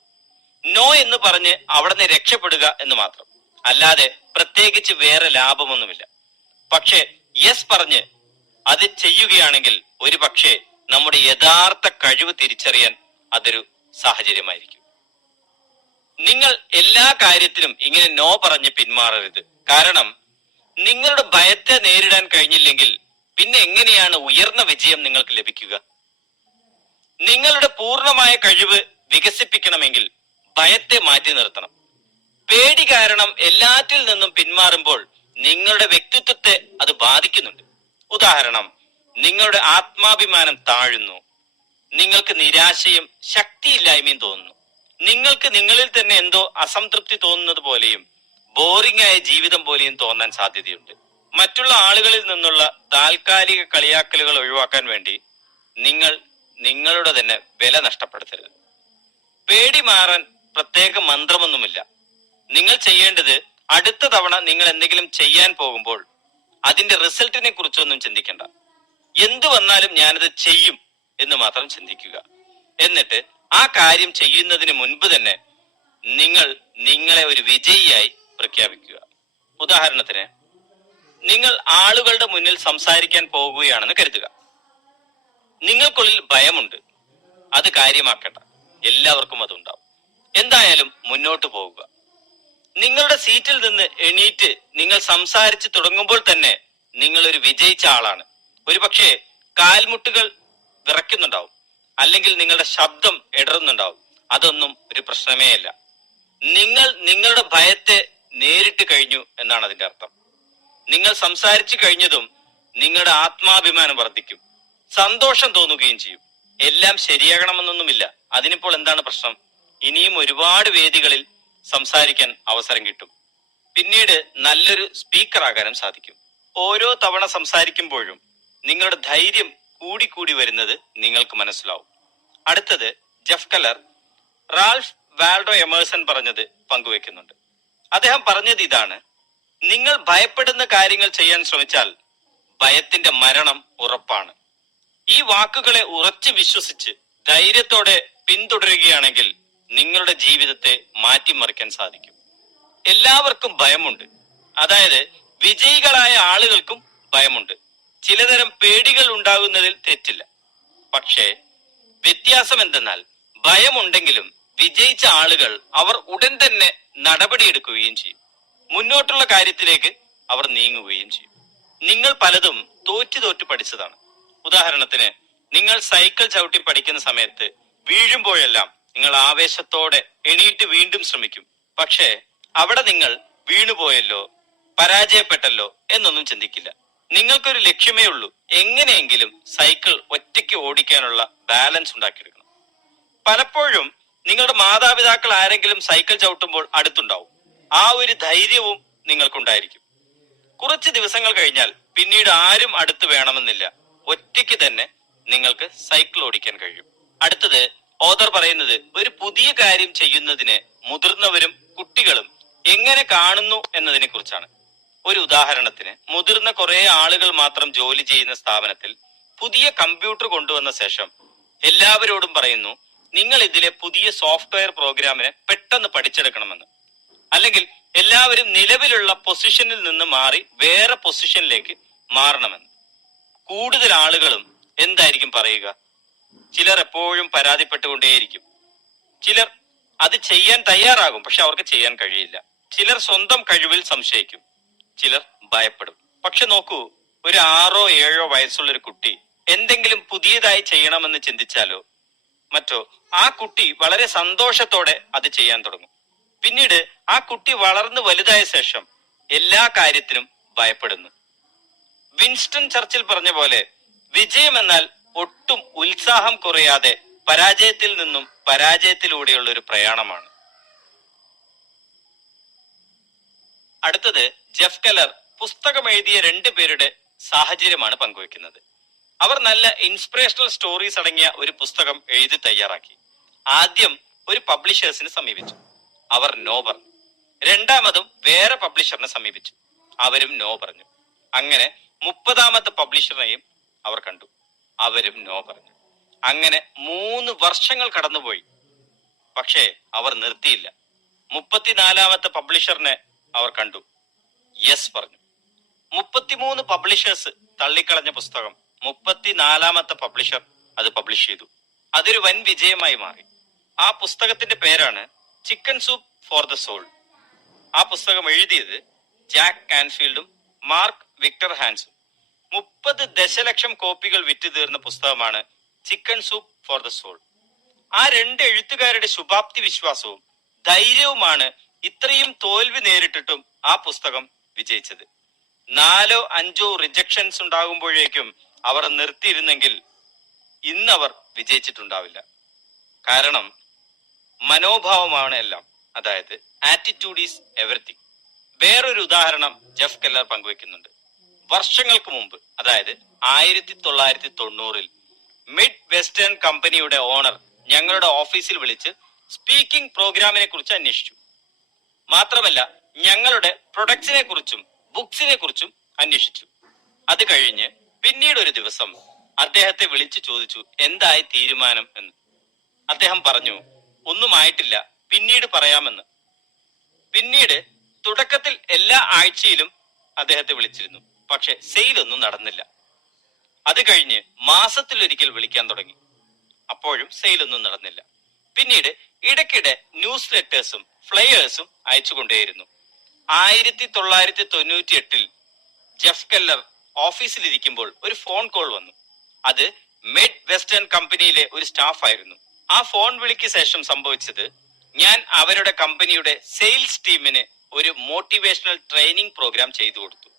നോ എന്ന് പറഞ്ഞ് അവിടെ നിന്ന് രക്ഷപ്പെടുക എന്ന് മാത്രം, അല്ലാതെ പ്രത്യേകിച്ച് വേറെ ലാഭമൊന്നുമില്ല. പക്ഷെ യെസ് പറഞ്ഞ് അത് ചെയ്യുകയാണെങ്കിൽ ഒരു പക്ഷേ നമ്മുടെ യഥാർത്ഥ കഴിവ് തിരിച്ചറിയാൻ അതൊരു സാഹചര്യമായിരിക്കും. നിങ്ങൾ എല്ലാ കാര്യത്തിലും ഇങ്ങനെ നോ പറഞ്ഞ് പിന്മാറരുത്. കാരണം നിങ്ങളുടെ ഭയത്തെ നേരിടാൻ കഴിഞ്ഞില്ലെങ്കിൽ പിന്നെ എങ്ങനെയാണ് ഉയർന്ന വിജയം നിങ്ങൾക്ക് ലഭിക്കുക? നിങ്ങളുടെ പൂർണ്ണമായ കഴിവ് വികസിപ്പിക്കണമെങ്കിൽ ഭയത്തെ മാറ്റി നിർത്തണം. പേടി കാരണം എല്ലാറ്റിൽ നിന്നും പിന്മാറുമ്പോൾ നിങ്ങളുടെ വ്യക്തിത്വത്തെ അത് ബാധിക്കുന്നുണ്ട്. ഉദാഹരണം, നിങ്ങളുടെ ആത്മാഭിമാനം താഴുന്നു, നിങ്ങൾക്ക് നിരാശയും ശക്തിയില്ലായ്മയും തോന്നുന്നു, നിങ്ങൾക്ക് നിങ്ങളിൽ തന്നെ എന്തോ അസംതൃപ്തി തോന്നുന്നത് പോലെയും ബോറിംഗ് ആയ ജീവിതം പോലെയും തോന്നാൻ സാധ്യതയുണ്ട്. മറ്റുള്ള ആളുകളിൽ നിന്നുള്ള താൽക്കാലിക കളിയാക്കലുകൾ ഒഴിവാക്കാൻ വേണ്ടി നിങ്ങൾ നിങ്ങളുടെ തന്നെ വില നഷ്ടപ്പെടുത്തരുത്. പേടി മാറാൻ പ്രത്യേക മന്ത്രമൊന്നുമില്ല. നിങ്ങൾ ചെയ്യേണ്ടത് അടുത്ത തവണ നിങ്ങൾ എന്തെങ്കിലും ചെയ്യാൻ പോകുമ്പോൾ അതിന്റെ റിസൾട്ടിനെ കുറിച്ചൊന്നും ചിന്തിക്കണ്ട. എന്തു വന്നാലും ഞാനത് ചെയ്യും എന്ന് മാത്രം ചിന്തിക്കുക. എന്നിട്ട് ആ കാര്യം ചെയ്യുന്നതിന് മുൻപ് തന്നെ നിങ്ങൾ നിങ്ങളെ ഒരു വിജയിയായി പ്രഖ്യാപിക്കുക. ഉദാഹരണത്തിന്, നിങ്ങൾ ആളുകളുടെ മുന്നിൽ സംസാരിക്കാൻ പോകുകയാണെന്ന് കരുതുക. നിങ്ങൾക്കുള്ളിൽ ഭയമുണ്ട്, അത് കാര്യമാക്കണ്ട, എല്ലാവർക്കും അതുണ്ടാവും. എന്തായാലും മുന്നോട്ട് പോകുക. നിങ്ങളുടെ സീറ്റിൽ നിന്ന് എണീറ്റ് നിങ്ങൾ സംസാരിച്ചു തുടങ്ങുമ്പോൾ തന്നെ നിങ്ങൾ ഒരു വിജയിച്ച ആളാണ്. ഒരുപക്ഷെ കാൽമുട്ടുകൾ വിറയ്ക്കുന്നുണ്ടാവും, അല്ലെങ്കിൽ നിങ്ങളുടെ ശബ്ദം ഇടറുന്നുണ്ടാവും. അതൊന്നും ഒരു പ്രശ്നമേ അല്ല. നിങ്ങൾ നിങ്ങളുടെ ഭയത്തെ നേരിട്ട് കഴിഞ്ഞു എന്നാണ് അതിന്റെ അർത്ഥം. നിങ്ങൾ സംസാരിച്ചു കഴിഞ്ഞതും നിങ്ങളുടെ ആത്മാഭിമാനം വർദ്ധിക്കും, സന്തോഷം തോന്നുകയും ചെയ്യും. എല്ലാം ശരിയാകണമെന്നൊന്നുമില്ല. അതിനിപ്പോൾ എന്താണ് പ്രശ്നം? ഇനിയും ഒരുപാട് വേദികളിൽ സംസാരിക്കാൻ അവസരം കിട്ടും. പിന്നീട് നല്ലൊരു സ്പീക്കർ ആകാനും സാധിക്കും. ഓരോ തവണ സംസാരിക്കുമ്പോഴും നിങ്ങളുടെ ധൈര്യം കൂടിക്കൂടി വരുന്നത് നിങ്ങൾക്ക് മനസ്സിലാവും. അടുത്തത് ജെഫ് കെല്ലർ റാൽഫ് വാൽഡോ എമേഴ്സൺ പറഞ്ഞത് പങ്കുവെക്കുന്നുണ്ട്. അദ്ദേഹം പറഞ്ഞത് ഇതാണ്: നിങ്ങൾ ഭയപ്പെടുന്ന കാര്യങ്ങൾ ചെയ്യാൻ ശ്രമിച്ചാൽ ഭയത്തിന്റെ മരണം ഉറപ്പാണ്. ഈ വാക്കുകളെ ഉറച്ചു വിശ്വസിച്ച് ധൈര്യത്തോടെ പിന്തുടരുകയാണെങ്കിൽ നിങ്ങളുടെ ജീവിതത്തെ മാറ്റിമറിക്കാൻ സാധിക്കും. എല്ലാവർക്കും ഭയമുണ്ട്. അതായത് വിജയികളായ ആളുകൾക്കും ഭയമുണ്ട്. ചിലതരം പേടികൾ ഉണ്ടാകുന്നതിൽ തെറ്റില്ല. പക്ഷേ വ്യത്യാസം എന്തെന്നാൽ ഭയമുണ്ടെങ്കിലും വിജയിച്ച ആളുകൾ അവർ ഉടൻ തന്നെ നടപടിയെടുക്കുകയും ചെയ്യും. മുന്നോട്ടുള്ള കാര്യത്തിലേക്ക് അവർ നീങ്ങുകയും ചെയ്യും. നിങ്ങൾ പലതും തോറ്റു പഠിച്ചതാണ്. ഉദാഹരണത്തിന്, നിങ്ങൾ സൈക്കിൾ ചവിട്ടി പഠിക്കുന്ന സമയത്ത് വീഴുമ്പോഴെല്ലാം നിങ്ങൾ ആവേശത്തോടെ എണീറ്റ് വീണ്ടും ശ്രമിക്കും. പക്ഷേ അവിടെ നിങ്ങൾ വീണുപോയല്ലോ, പരാജയപ്പെട്ടല്ലോ എന്നൊന്നും ചിന്തിക്കില്ല. നിങ്ങൾക്കൊരു ലക്ഷ്യമേ ഉള്ളൂ, എങ്ങനെയെങ്കിലും സൈക്കിൾ ഒറ്റയ്ക്ക് ഓടിക്കാനുള്ള ബാലൻസ് ഉണ്ടാക്കിയെടുക്കണം. പലപ്പോഴും നിങ്ങളുടെ മാതാപിതാക്കൾ ആരെങ്കിലും സൈക്കിൾ ചവിട്ടുമ്പോൾ അടുത്തുണ്ടാവും. ആ ഒരു ധൈര്യവും നിങ്ങൾക്കുണ്ടായിരിക്കും. കുറച്ച് ദിവസങ്ങൾ കഴിഞ്ഞാൽ പിന്നീട് ആരും അടുത്ത് വേണമെന്നില്ല, ഒറ്റയ്ക്ക് തന്നെ നിങ്ങൾക്ക് സൈക്കിൾ ഓടിക്കാൻ കഴിയും. അടുത്തത് ഓതർ പറയുന്നത് ഒരു പുതിയ കാര്യം ചെയ്യുന്നതിനെ മുതിർന്നവരും കുട്ടികളും എങ്ങനെ കാണുന്നു എന്നതിനെ കുറിച്ചാണ്. ഒരു ഉദാഹരണത്തിന്, മുതിർന്ന കുറെ ആളുകൾ മാത്രം ജോലി ചെയ്യുന്ന സ്ഥാപനത്തിൽ പുതിയ കമ്പ്യൂട്ടർ കൊണ്ടുവന്ന ശേഷം എല്ലാവരോടും പറയുന്നു, നിങ്ങൾ ഇതിലെ പുതിയ സോഫ്റ്റ്വെയർ പ്രോഗ്രാമിനെ പെട്ടെന്ന് പഠിച്ചെടുക്കണമെന്ന്. അല്ലെങ്കിൽ എല്ലാവരും നിലവിലുള്ള പൊസിഷനിൽ നിന്ന് മാറി വേറെ പൊസിഷനിലേക്ക് മാറണമെന്ന്. കൂടുതൽ ആളുകളും എന്തായിരിക്കും പറയുക? ചിലർ എപ്പോഴും പരാതിപ്പെട്ടുകൊണ്ടേയിരിക്കും. ചിലർ അത് ചെയ്യാൻ തയ്യാറാകും, പക്ഷെ അവർക്ക് ചെയ്യാൻ കഴിയില്ല. ചിലർ സ്വന്തം കഴിവിൽ സംശയിക്കും, ചിലർ ഭയപ്പെടും. പക്ഷെ നോക്കൂ, ഒരു 6 or 7 വയസ്സുള്ള ഒരു കുട്ടി എന്തെങ്കിലും പുതിയതായി ചെയ്യണമെന്ന് ചിന്തിച്ചാലോ മറ്റോ ആ കുട്ടി വളരെ സന്തോഷത്തോടെ അത് ചെയ്യാൻ തുടങ്ങും. പിന്നീട് ആ കുട്ടി വളർന്നു വലുതായ ശേഷം എല്ലാ കാര്യത്തിനും ഭയപ്പെടുന്നു. വിൻസ്റ്റൺ ചർച്ചിൽ പറഞ്ഞ പോലെ വിജയം എന്നാൽ ഒട്ടും ഉത്സാഹം കുറയാതെ പരാജയത്തിൽ നിന്നും പരാജയത്തിലൂടെയുള്ള ഒരു പ്രയാണമാണ്. അടുത്തത് ജെഫ് കെല്ലർ പുസ്തകം എഴുതിയ 2 പേരുടെ സാഹചര്യമാണ് പങ്കുവെക്കുന്നത്. അവർ നല്ല ഇൻസ്പിറേഷണൽ സ്റ്റോറീസ് അടങ്ങിയ ഒരു പുസ്തകം എഴുതി തയ്യാറാക്കി. ആദ്യം ഒരു പബ്ലിഷേഴ്സിനെ സമീപിച്ചു. അവർ നോ പറഞ്ഞു. രണ്ടാമതും വേറെ പബ്ലിഷറിനെ സമീപിച്ചു. അവരും നോ പറഞ്ഞു. അങ്ങനെ 30ാമത്തെ പബ്ലിഷറിനെയും അവർ കണ്ടു. അവരും നോ പറഞ്ഞു. അങ്ങനെ 3 വർഷങ്ങൾ കടന്നുപോയി. പക്ഷേ അവർ നിർത്തിയില്ല. 34ാമത്തെ പബ്ലിഷറിനെ അവർ കണ്ടു. യെസ് പറഞ്ഞു. 33 പബ്ലിഷേഴ്സ് തള്ളിക്കളഞ്ഞ പുസ്തകം 34ാമത്തെ പബ്ലിഷർ അത് പബ്ലിഷ് ചെയ്തു. അതൊരു വൻ വിജയമായി മാറി. ആ പുസ്തകത്തിന്റെ പേരാണ് chicken soup for the soul. ആ പുസ്തകം എഴുതിയത് ജാക്ക് കാൻഫീൽഡും മാർക്ക് വിക്ടർ ഹാൻസും. 30 ദശലക്ഷം കോപ്പികൾ വിറ്റ് തീർന്ന പുസ്തകമാണ് chicken soup for the soul. ആ 2 എഴുത്തുകാരുടെ ശുഭാപ്തി വിശ്വാസവും ധൈര്യവുമാണ് ഇത്രയും തോൽവി നേരിട്ടിട്ടും ആ പുസ്തകം വിജയിച്ചത്. 4ഓ 5ഓ റിജക്ഷൻസ് ഉണ്ടാകുമ്പോഴേക്കും അവർ നിർത്തിയിരുന്നെങ്കിൽ ഇന്നവർ വിജയിച്ചിട്ടുണ്ടാവില്ല. കാരണം മനോഭാവമാണ് എല്ലാം. അതായത് ആറ്റിറ്റ്യൂഡ് ഈസ് എവറിത്തിങ്. വേറൊരു ഉദാഹരണം ജെഫ് കെല്ലർ പങ്കുവെക്കുന്നുണ്ട്. വർഷങ്ങൾക്ക് മുമ്പ്, അതായത് 1990-ൽ മിഡ് വെസ്റ്റേൺ കമ്പനിയുടെ ഓണർ ഞങ്ങളുടെ ഓഫീസിൽ വിളിച്ച് സ്പീക്കിംഗ് പ്രോഗ്രാമിനെ കുറിച്ച് അന്വേഷിച്ചു. മാത്രമല്ല ഞങ്ങളുടെ പ്രൊഡക്ട്സിനെ കുറിച്ചും ബുക്സിനെ കുറിച്ചും അന്വേഷിച്ചു. അത് കഴിഞ്ഞ് പിന്നീട് ഒരു ദിവസം അദ്ദേഹത്തെ വിളിച്ചു ചോദിച്ചു എന്തായി തീരുമാനം എന്ന്. അദ്ദേഹം പറഞ്ഞു ഒന്നും ആയിട്ടില്ല, പിന്നീട് പറയാമെന്ന്. പിന്നീട് തുടക്കത്തിൽ എല്ലാ ആഴ്ചയിലും അദ്ദേഹത്തെ വിളിച്ചിരുന്നു. പക്ഷെ സെയിലൊന്നും നടന്നില്ല. അത് കഴിഞ്ഞ് മാസത്തിലൊരിക്കൽ വിളിക്കാൻ തുടങ്ങി. അപ്പോഴും സെയിലൊന്നും നടന്നില്ല. പിന്നീട് ഇടയ്ക്കിടെ ന്യൂസ് ലെറ്റേഴ്സും ഫ്ലയേഴ്സും അയച്ചുകൊണ്ടേയിരുന്നു. 1998-ൽ ജെഫ് കെല്ലർ ഓഫീസിലിരിക്കുമ്പോൾ ഒരു ഫോൺ കോൾ വന്നു. അത് മിഡ് വെസ്റ്റേൺ കമ്പനിയിലെ ഒരു സ്റ്റാഫ് ആയിരുന്നു. ആ ഫോൺ വിളിക്ക് ശേഷം സംഭവിച്ചത്, ഞാൻ അവരുടെ കമ്പനിയുടെ സെയിൽസ് ടീമിന് ഒരു മോട്ടിവേഷണൽ ട്രെയിനിങ് പ്രോഗ്രാം ചെയ്തു കൊടുത്തു.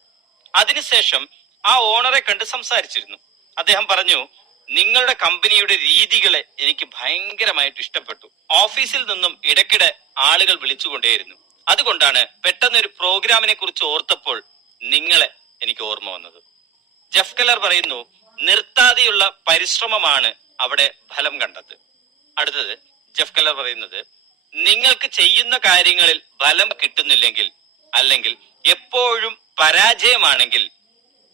അതിനുശേഷം ആ ഓണറെ കണ്ട് സംസാരിച്ചിരുന്നു. അദ്ദേഹം പറഞ്ഞു, നിങ്ങളുടെ കമ്പനിയുടെ രീതികളെ എനിക്ക് ഭയങ്കരമായിട്ട് ഇഷ്ടപ്പെട്ടു. ഓഫീസിൽ നിന്നും ഇടയ്ക്കിടെ ആളുകൾ വിളിച്ചുകൊണ്ടേയിരുന്നു. അതുകൊണ്ടാണ് പെട്ടെന്ന് ഒരു പ്രോഗ്രാമിനെ കുറിച്ച് ഓർത്തപ്പോൾ നിങ്ങളെ എനിക്ക് ഓർമ്മ വന്നത്. ജെഫ് കെല്ലർ പറയുന്നു, നിർത്താതെയുള്ള പരിശ്രമമാണ് അവിടെ ഫലം കണ്ടത്. അടുത്തത് ജെഫ് കെല്ലർ പറയുന്നത്, നിങ്ങൾക്ക് ചെയ്യുന്ന കാര്യങ്ങളിൽ ഫലം കിട്ടുന്നില്ലെങ്കിൽ അല്ലെങ്കിൽ എപ്പോഴും പരാജയമാണെങ്കിൽ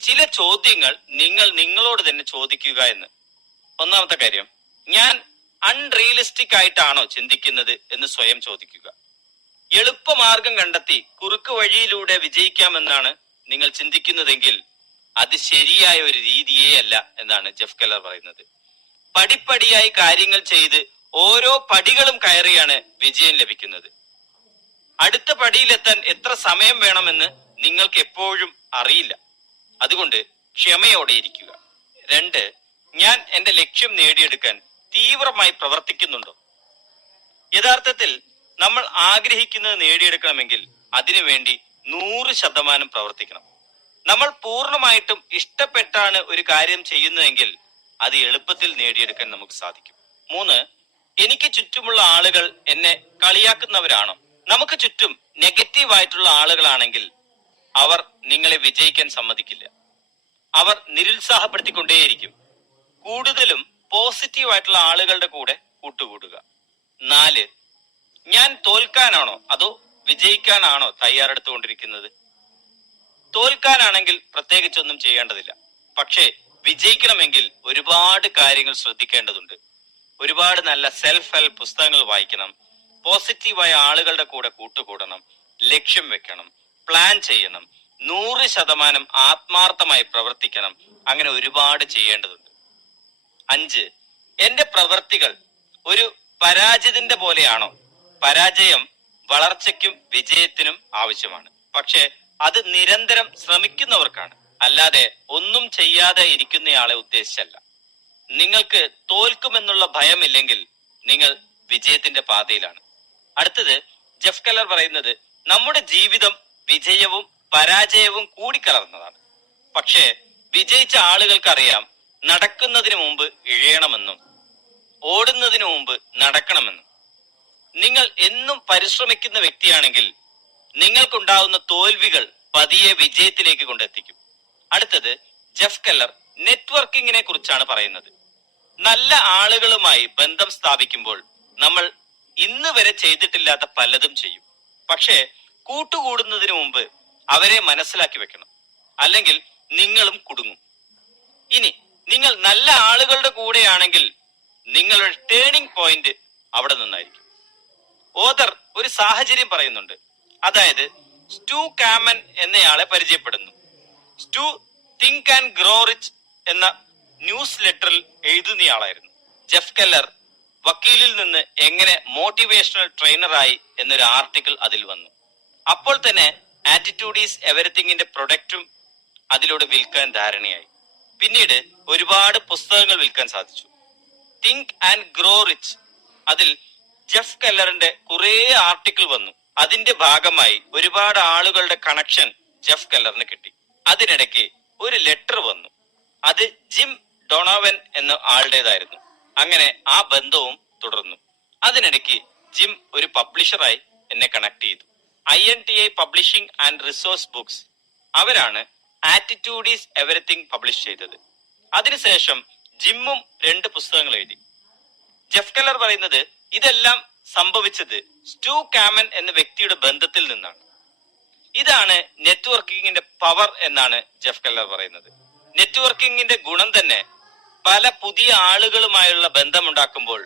ചില ചോദ്യങ്ങൾ നിങ്ങൾ നിങ്ങളോട് തന്നെ ചോദിക്കുക എന്ന്. ഒന്നാമത്തെ കാര്യം, ഞാൻ അൺറിയലിസ്റ്റിക് ആയിട്ടാണോ ചിന്തിക്കുന്നത് എന്ന് സ്വയം ചോദിക്കുക. എളുപ്പമാർഗം കണ്ടെത്തി കുറുക്ക് വഴിയിലൂടെ വിജയിക്കാമെന്നാണ് നിങ്ങൾ ചിന്തിക്കുന്നതെങ്കിൽ അത് ശരിയായ ഒരു രീതിയേ അല്ല എന്നാണ് ജെഫ് കെല്ലർ പറയുന്നത്. പടിപ്പടിയായി കാര്യങ്ങൾ ചെയ്ത് ഓരോ പടികളും കയറിയാണ് വിജയം ലഭിക്കുന്നത്. അടുത്ത പടിയിലെത്താൻ എത്ര സമയം വേണമെന്ന് നിങ്ങൾക്ക് എപ്പോഴും അറിയില്ല. അതുകൊണ്ട് ക്ഷമയോടെ ഇരിക്കുക. 2, ഞാൻ എന്റെ ലക്ഷ്യം നേടിയെടുക്കാൻ തീവ്രമായി പ്രവർത്തിക്കുന്നുണ്ടോ? യഥാർത്ഥത്തിൽ നമ്മൾ ആഗ്രഹിക്കുന്നത് നേടിയെടുക്കണമെങ്കിൽ അതിനുവേണ്ടി 100% പ്രവർത്തിക്കണം. നമ്മൾ പൂർണ്ണമായിട്ടും ഇഷ്ടപ്പെട്ടാണ് ഒരു കാര്യം ചെയ്യുന്നതെങ്കിൽ അത് എളുപ്പത്തിൽ നേടിയെടുക്കാൻ നമുക്ക് സാധിക്കും. 3, എനിക്ക് ചുറ്റുമുള്ള ആളുകൾ എന്നെ കളിയാക്കുന്നവരാണോ? നമുക്ക് ചുറ്റും നെഗറ്റീവായിട്ടുള്ള ആളുകളാണെങ്കിൽ അവർ നിങ്ങളെ വിജയിക്കാൻ സമ്മതിക്കില്ല. അവർ നിരുത്സാഹപ്പെടുത്തിക്കൊണ്ടേയിരിക്കും. കൂടുതലും പോസിറ്റീവായിട്ടുള്ള ആളുകളുടെ കൂടെ കൂട്ടുകൂടുക. 4, ഞാൻ തോൽക്കാനാണോ അതോ വിജയിക്കാനാണോ തയ്യാറെടുത്തുകൊണ്ടിരിക്കുന്നത്? തോൽക്കാനാണെങ്കിൽ പ്രത്യേകിച്ചൊന്നും ചെയ്യേണ്ടതില്ല. പക്ഷേ വിജയിക്കണമെങ്കിൽ ഒരുപാട് കാര്യങ്ങൾ ശ്രദ്ധിക്കേണ്ടതുണ്ട്. ഒരുപാട് നല്ല സെൽഫ് ഹെൽപ്പ് പുസ്തകങ്ങൾ വായിക്കണം, പോസിറ്റീവായ ആളുകളുടെ കൂടെ കൂട്ടുകൂടണം, ലക്ഷ്യം വെക്കണം, പ്ലാൻ ചെയ്യണം, 100% ആത്മാർത്ഥമായി പ്രവർത്തിക്കണം. അങ്ങനെ ഒരുപാട് ചെയ്യേണ്ടതുണ്ട്. 5, എന്റെ പ്രവൃത്തികൾ ഒരു പരാജിതന്റെ പോലെയാണോ? പരാജയം വളർച്ചയ്ക്കും വിജയത്തിനും ആവശ്യമാണ്. പക്ഷെ അത് നിരന്തരം ശ്രമിക്കുന്നവർക്കാണ്, അല്ലാതെ ഒന്നും ചെയ്യാതെ ഇരിക്കുന്നയാളെ ഉദ്ദേശിച്ചല്ല. നിങ്ങൾക്ക് തോൽക്കുമെന്നുള്ള ഭയമില്ലെങ്കിൽ നിങ്ങൾ വിജയത്തിന്റെ പാതയിലാണ്. അടുത്തത് ജെഫ് കെല്ലർ പറയുന്നത്, നമ്മുടെ ജീവിതം വിജയവും പരാജയവും കൂടിക്കലർന്നതാണ്. പക്ഷേ വിജയിച്ച ആളുകൾക്കറിയാം നടക്കുന്നതിന് മുമ്പ് ഇഴയണമെന്നും ഓടുന്നതിന് മുമ്പ് നടക്കണമെന്നും. നിങ്ങൾ എന്നും പരിശ്രമിക്കുന്ന വ്യക്തിയാണെങ്കിൽ നിങ്ങൾക്കുണ്ടാവുന്ന തോൽവികൾ പതിയെ വിജയത്തിലേക്ക് കൊണ്ടെത്തിക്കും. അടുത്തത് ജെഫ് കെല്ലർ നെറ്റ്വർക്കിങ്ങിനെ കുറിച്ചാണ് പറയുന്നത്. നല്ല ആളുകളുമായി ബന്ധം സ്ഥാപിക്കുമ്പോൾ നമ്മൾ ഇന്ന് വരെ ചെയ്തിട്ടില്ലാത്ത പലതും ചെയ്യും. പക്ഷേ കൂട്ടുകൂടുന്നതിന് മുമ്പ് അവരെ മനസ്സിലാക്കി വെക്കണം, അല്ലെങ്കിൽ നിങ്ങളും കുടുങ്ങും. ഇനി നിങ്ങൾ നല്ല ആളുകളുടെ കൂടെയാണെങ്കിൽ നിങ്ങളുടെ ടേണിംഗ് പോയിന്റ് അവിടെ നിന്നായിരിക്കും. ഓതർ ഒരു സാഹചര്യം പറയുന്നുണ്ട്. അതായത് സ്റ്റൂ കാമൻ എന്നയാളെ പരിചയപ്പെടുന്നു. Stu think and grow rich എന്ന ന്യൂസ് ലെറ്ററിൽ എഴുതുന്നയാളായിരുന്നു. ജെഫ് കെല്ലർ വക്കീലിൽ നിന്ന് എങ്ങനെ മോട്ടിവേഷണൽ ട്രെയിനറായി എന്നൊരു ആർട്ടിക്കിൾ അതിൽ വന്നു. അപ്പോൾ തന്നെ ആറ്റിറ്റ്യൂഡ് ഈസ് എവരിത്തിങ്ങിന്റെ പ്രൊഡക്റ്റും അതിലൂടെ വിൽക്കാൻ ധാരണയായി. പിന്നീട് ഒരുപാട് പുസ്തകങ്ങൾ വിൽക്കാൻ സാധിച്ചു. തിങ്ക് ആൻഡ് ഗ്രോ റിച്ച്, അതിൽ ജെഫ് കെല്ലറിന്റെ കുറെ ആർട്ടിക്കിൾ വന്നു. അതിന്റെ ഭാഗമായി ഒരുപാട് ആളുകളുടെ കണക്ഷൻ ജെഫ് കെല്ലറിന് കിട്ടി. അതിനിടയ്ക്ക് ഒരു ലെറ്റർ വന്നു. അത് ജിം ഡൊണോവൻ എന്ന ആളുടേതായിരുന്നു. അങ്ങനെ ആ ബന്ധവും തുടർന്നു. അതിനിടയ്ക്ക് ജിം ഒരു പബ്ലിഷറായി എന്നെ കണക്ട് ചെയ്തു. INTI publishing and resource books, അവരാണ് ആറ്റിറ്റ്യൂഡ് ഈസ് എവരിത്തിങ് പബ്ലിഷ് ചെയ്തത്. അതിനുശേഷം ജിമ്മും 2 പുസ്തകങ്ങൾ എഴുതി. ജെഫ് കെല്ലർ പറയുന്നത് ഇതെല്ലാം സംഭവിച്ചത് സ്റ്റൂ കാമൻ എന്ന വ്യക്തിയുടെ ബന്ധത്തിൽ നിന്നാണ്. ഇതാണ് നെറ്റ്വർക്കിങ്ങിന്റെ പവർ എന്നാണ് ജെഫ് കെല്ലർ പറയുന്നത്. നെറ്റ്വർക്കിങ്ങിന്റെ ഗുണം തന്നെ പല പുതിയ ആളുകളുമായുള്ള ബന്ധമുണ്ടാക്കുമ്പോൾ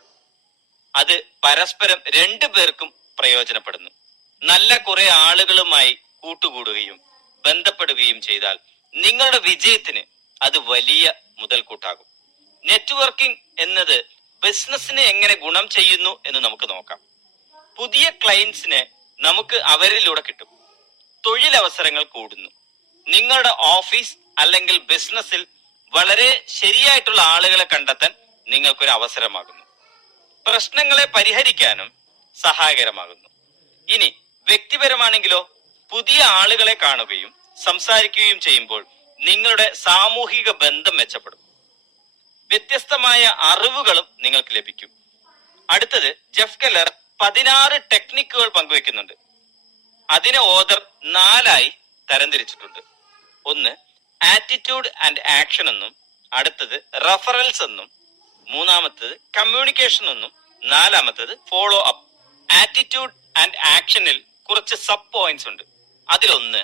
അത് പരസ്പരം 2 പേർക്കും പ്രയോജനപ്പെടുന്നു. നല്ല കുറെ ആളുകളുമായി കൂട്ടുകൂടുകയും ബന്ധപ്പെടുകയും ചെയ്താൽ നിങ്ങളുടെ വിജയത്തിന് അത് വലിയ മുതൽക്കൂട്ടാകും. നെറ്റ്വർക്കിംഗ് എന്നത് ബിസിനസ്സിന് എങ്ങനെ ഗുണം ചെയ്യുന്നു എന്ന് നമുക്ക് നോക്കാം. പുതിയ ക്ലയന്റ്സിനെ നമുക്ക് അവരിലൂടെ കിട്ടും. തൊഴിലവസരങ്ങൾ കൂടുന്നു. നിങ്ങളുടെ ഓഫീസ് അല്ലെങ്കിൽ ബിസിനസ്സിൽ വളരെ ശരിയായിട്ടുള്ള ആളുകളെ കണ്ടെത്താൻ നിങ്ങൾക്കൊരു അവസരമാകുന്നു. പ്രശ്നങ്ങളെ പരിഹരിക്കാനും സഹായകരമാകുന്നു. ഇനി വ്യക്തിപരമാണെങ്കിലോ, പുതിയ ആളുകളെ കാണുകയും സംസാരിക്കുകയും ചെയ്യുമ്പോൾ നിങ്ങളുടെ സാമൂഹിക ബന്ധം മെച്ചപ്പെടും. വ്യത്യസ്തമായ അറിവുകളും നിങ്ങൾക്ക് ലഭിക്കും. അടുത്തത് ജെഫ് കെല്ലർ 16 ടെക്നിക്കുകൾ പങ്കുവെക്കുന്നുണ്ട്. അതിനെ ഓതർ 4ആയി തരംതിരിച്ചിട്ടുണ്ട്. ഒന്ന് ആറ്റിറ്റ്യൂഡ് ആൻഡ് ആക്ഷൻ എന്നും, അടുത്തത് റെഫറൽസ് എന്നും, മൂന്നാമത്തത് കമ്മ്യൂണിക്കേഷൻ എന്നും, നാലാമത്തത് ഫോളോ അപ്പ്. ആറ്റിറ്റ്യൂഡ് ആൻഡ് ആക്ഷനിൽ കുറച്ച് സബ് പോയിന്റ്സ് ഉണ്ട്. അതിലൊന്ന്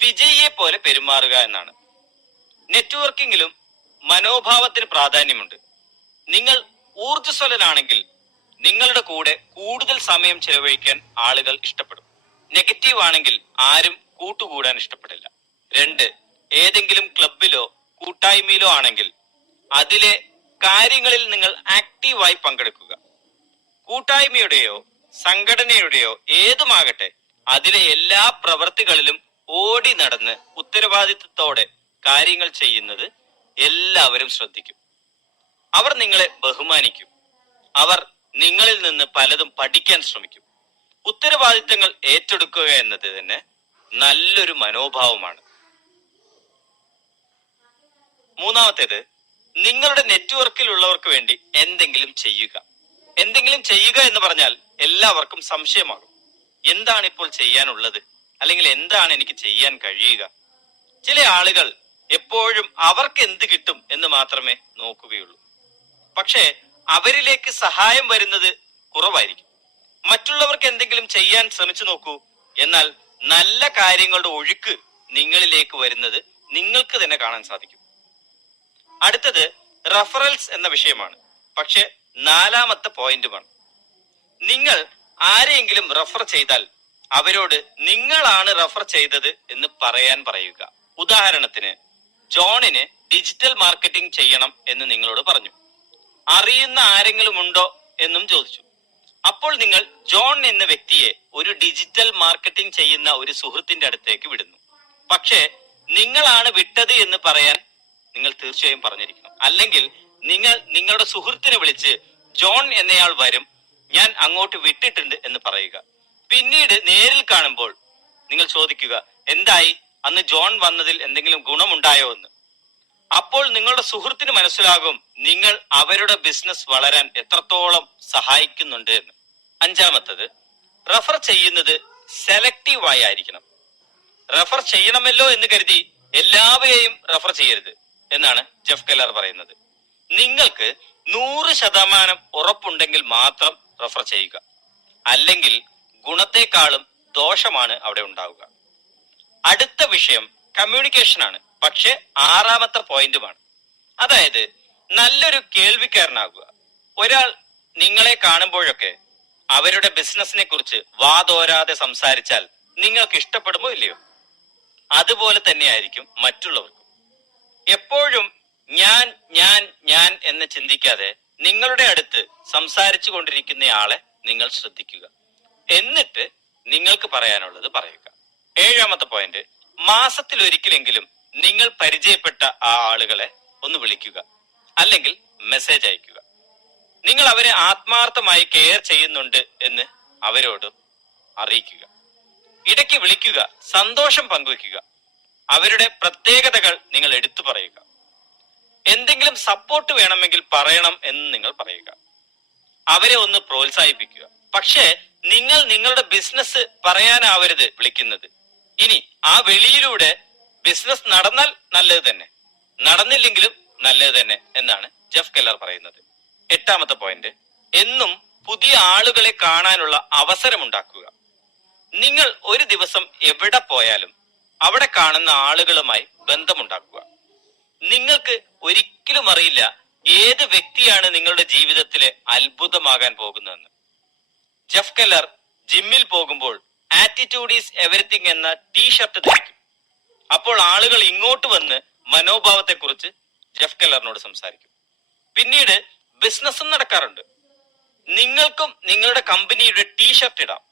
വിജയിയെ പോലെ പെരുമാറുക എന്നാണ്. നെറ്റ്വർക്കിങ്ങിലും മനോഭാവത്തിന് പ്രാധാന്യമുണ്ട്. നിങ്ങൾ ഊർജ്ജസ്വലനാണെങ്കിൽ നിങ്ങളുടെ കൂടെ കൂടുതൽ സമയം ചെലവഴിക്കാൻ ആളുകൾ ഇഷ്ടപ്പെടും. നെഗറ്റീവ് ആണെങ്കിൽ ആരും കൂട്ടുകൂടാൻ ഇഷ്ടപ്പെടില്ല. 2 ഏതെങ്കിലും ക്ലബിലോ കൂട്ടായ്മയിലോ ആണെങ്കിൽ അതിലെ കാര്യങ്ങളിൽ നിങ്ങൾ ആക്റ്റീവായി പങ്കെടുക്കുക. കൂട്ടായ്മയുടെയോ സംഘടനയുടെയോ ഏതുമാകട്ടെ, അതിലെ എല്ലാ പ്രവൃത്തികളിലും ഓടി നടന്ന് ഉത്തരവാദിത്വത്തോടെ കാര്യങ്ങൾ ചെയ്യുന്നത് എല്ലാവരും ശ്രദ്ധിക്കും. അവർ നിങ്ങളെ ബഹുമാനിക്കും. അവർ നിങ്ങളിൽ നിന്ന് പലതും പഠിക്കാൻ ശ്രമിക്കും. ഉത്തരവാദിത്തങ്ങൾ ഏറ്റെടുക്കുക എന്നത് തന്നെ നല്ലൊരു മനോഭാവമാണ്. മൂന്നാമത്തേത്, നിങ്ങളുടെ നെറ്റ്വർക്കിലുള്ളവർക്ക് വേണ്ടി എന്തെങ്കിലും ചെയ്യുക. എന്തെങ്കിലും ചെയ്യുക എന്ന് പറഞ്ഞാൽ എല്ലാവർക്കും സംശയമാകും. എന്താണ് ഇപ്പോൾ ചെയ്യാനുള്ളത്, അല്ലെങ്കിൽ എന്താണ് എനിക്ക് ചെയ്യാൻ കഴിയുക? ചില ആളുകൾ എപ്പോഴും അവർക്ക് എന്ത് കിട്ടും എന്ന് മാത്രമേ നോക്കുകയുള്ളൂ. പക്ഷേ അവരിലേക്ക് സഹായം വരുന്നത് കുറവായിരിക്കും. മറ്റുള്ളവർക്ക് എന്തെങ്കിലും ചെയ്യാൻ ശ്രമിച്ചു നോക്കൂ. എന്നാൽ നല്ല കാര്യങ്ങളുടെ ഒഴുക്ക് നിങ്ങളിലേക്ക് വരുന്നത് നിങ്ങൾക്ക് തന്നെ കാണാൻ സാധിക്കും. അടുത്തത് റെഫറൽസ് എന്ന വിഷയമാണ്. പക്ഷെ 4ാമത്തെ പോയിന്റുമാണ്. നിങ്ങൾ ആരെയെങ്കിലും റെഫർ ചെയ്താൽ അവരോട് നിങ്ങളാണ് റെഫർ ചെയ്തത് എന്ന് പറയാൻ പറയുക. ഉദാഹരണത്തിന്, ജോണിന് ഡിജിറ്റൽ മാർക്കറ്റിംഗ് ചെയ്യണം എന്ന് നിങ്ങളോട് പറഞ്ഞു. അറിയുന്ന ആരെങ്കിലും ഉണ്ടോ എന്നും ചോദിച്ചു. അപ്പോൾ നിങ്ങൾ ജോൺ എന്ന വ്യക്തിയെ ഒരു ഡിജിറ്റൽ മാർക്കറ്റിംഗ് ചെയ്യുന്ന ഒരു സുഹൃത്തിന്റെ അടുത്തേക്ക് വിടുന്നു. പക്ഷേ നിങ്ങളാണ് വിട്ടത് എന്ന് പറയാൻ നിങ്ങൾ തീർച്ചയായും പറഞ്ഞിരിക്കണം. അല്ലെങ്കിൽ നിങ്ങൾ നിങ്ങളുടെ സുഹൃത്തിനെ വിളിച്ച് ജോൺ എന്നയാൾ വരും, ഞാൻ അങ്ങോട്ട് വിട്ടിട്ടുണ്ട് എന്ന് പറയുക. പിന്നീട് നേരിൽ കാണുമ്പോൾ നിങ്ങൾ ചോദിക്കുക, എന്തായി, അന്ന് ജോൺ വന്നതിൽ എന്തെങ്കിലും ഗുണമുണ്ടായോ എന്ന്. അപ്പോൾ നിങ്ങളുടെ സുഹൃത്തിന് മനസ്സിലാകും നിങ്ങൾ അവരുടെ ബിസിനസ് വളരാൻ എത്രത്തോളം സഹായിക്കുന്നുണ്ട് എന്ന്. അഞ്ചാമത്തത്, റെഫർ ചെയ്യുന്നത് സെലക്റ്റീവായി ആയിരിക്കണം. റെഫർ ചെയ്യണമല്ലോ എന്ന് കരുതി എല്ലാവരെയും റെഫർ ചെയ്യരുത് എന്നാണ് ജെഫ് കെല്ലർ പറയുന്നത്. നിങ്ങൾക്ക് 100% ഉറപ്പുണ്ടെങ്കിൽ മാത്രം റെഫർ ചെയ്യുക, അല്ലെങ്കിൽ ഗുണത്തെക്കാളും ദോഷമാണ് അവിടെ ഉണ്ടാവുക. അടുത്ത വിഷയം കമ്മ്യൂണിക്കേഷൻ ആണ്, പക്ഷെ 6ാമത്തെ പോയിന്റുമാണ്. അതായത് നല്ലൊരു കേൾവിക്കാരനാകുക. ഒരാൾ നിങ്ങളെ കാണുമ്പോഴൊക്കെ അവരുടെ ബിസിനസിനെ കുറിച്ച് വാതോരാതെ സംസാരിച്ചാൽ നിങ്ങൾക്ക് ഇഷ്ടപ്പെടുമോ ഇല്ലയോ? അതുപോലെ തന്നെയായിരിക്കും മറ്റുള്ളവർക്കും. എപ്പോഴും ഞാൻ ഞാൻ ഞാൻ എന്ന് ചിന്തിക്കാതെ നിങ്ങളുടെ അടുത്ത് സംസാരിച്ചു കൊണ്ടിരിക്കുന്നയാളെ നിങ്ങൾ ശ്രദ്ധിക്കുക. എന്നിട്ട് നിങ്ങൾക്ക് പറയാനുള്ളത് പറയുക. 7ാമത്തെ പോയിന്റ്, മാസത്തിൽ ഒരിക്കലെങ്കിലും നിങ്ങൾ പരിചയപ്പെട്ട ആ ആളുകളെ ഒന്ന് വിളിക്കുക, അല്ലെങ്കിൽ മെസ്സേജ് അയക്കുക. നിങ്ങൾ അവരെ ആത്മാർത്ഥമായി കെയർ ചെയ്യുന്നുണ്ട് എന്ന് അവരോട് അറിയിക്കുക. ഇടയ്ക്ക് വിളിക്കുക, സന്തോഷം പങ്കുവെക്കുക, അവരുടെ പ്രത്യേകതകൾ നിങ്ങൾ എടുത്തു പറയുക. എന്തെങ്കിലും സപ്പോർട്ട് വേണമെങ്കിൽ പറയണം എന്ന് നിങ്ങൾ പറയുക. അവരെ ഒന്ന് പ്രോത്സാഹിപ്പിക്കുക. പക്ഷേ നിങ്ങൾ നിങ്ങളുടെ ബിസിനസ് പറയാനാവരുത് വിളിക്കുന്നത്. ഇനി ആ വെളിയിലൂടെ ബിസിനസ് നടന്നാൽ നല്ലത് തന്നെ, നടന്നില്ലെങ്കിലും നല്ലത് തന്നെ എന്നാണ് ജെഫ് കെല്ലർ പറയുന്നത്. 8ാമത്തെ പോയിന്റ്, എന്നും പുതിയ ആളുകളെ കാണാനുള്ള അവസരമുണ്ടാക്കുക. നിങ്ങൾ ഒരു ദിവസം എവിടെ പോയാലും അവിടെ കാണുന്ന ആളുകളുമായി ബന്ധമുണ്ടാക്കുക. നിങ്ങൾക്ക് ഒരിക്കലും അറിയില്ല ഏത് വ്യക്തിയാണ് നിങ്ങളുടെ ജീവിതത്തിലെ അത്ഭുതമാകാൻ പോകുന്നതെന്ന്. ജെഫ് കെല്ലർ ജിമ്മിൽ പോകുമ്പോൾ ആറ്റിറ്റ്യൂഡ് ഈസ് എവരിത്തിങ് എന്ന ടീഷർട്ട് ധരിക്കും. അപ്പോൾ ആളുകൾ ഇങ്ങോട്ട് വന്ന് മനോഭാവത്തെ കുറിച്ച് ജെഫ് കെല്ലറിനോട് സംസാരിക്കും. പിന്നീട് ബിസിനസ്സും നടക്കാറുണ്ട്. നിങ്ങൾക്കും നിങ്ങളുടെ കമ്പനിയുടെ ടീഷർട്ട് ഇടാം.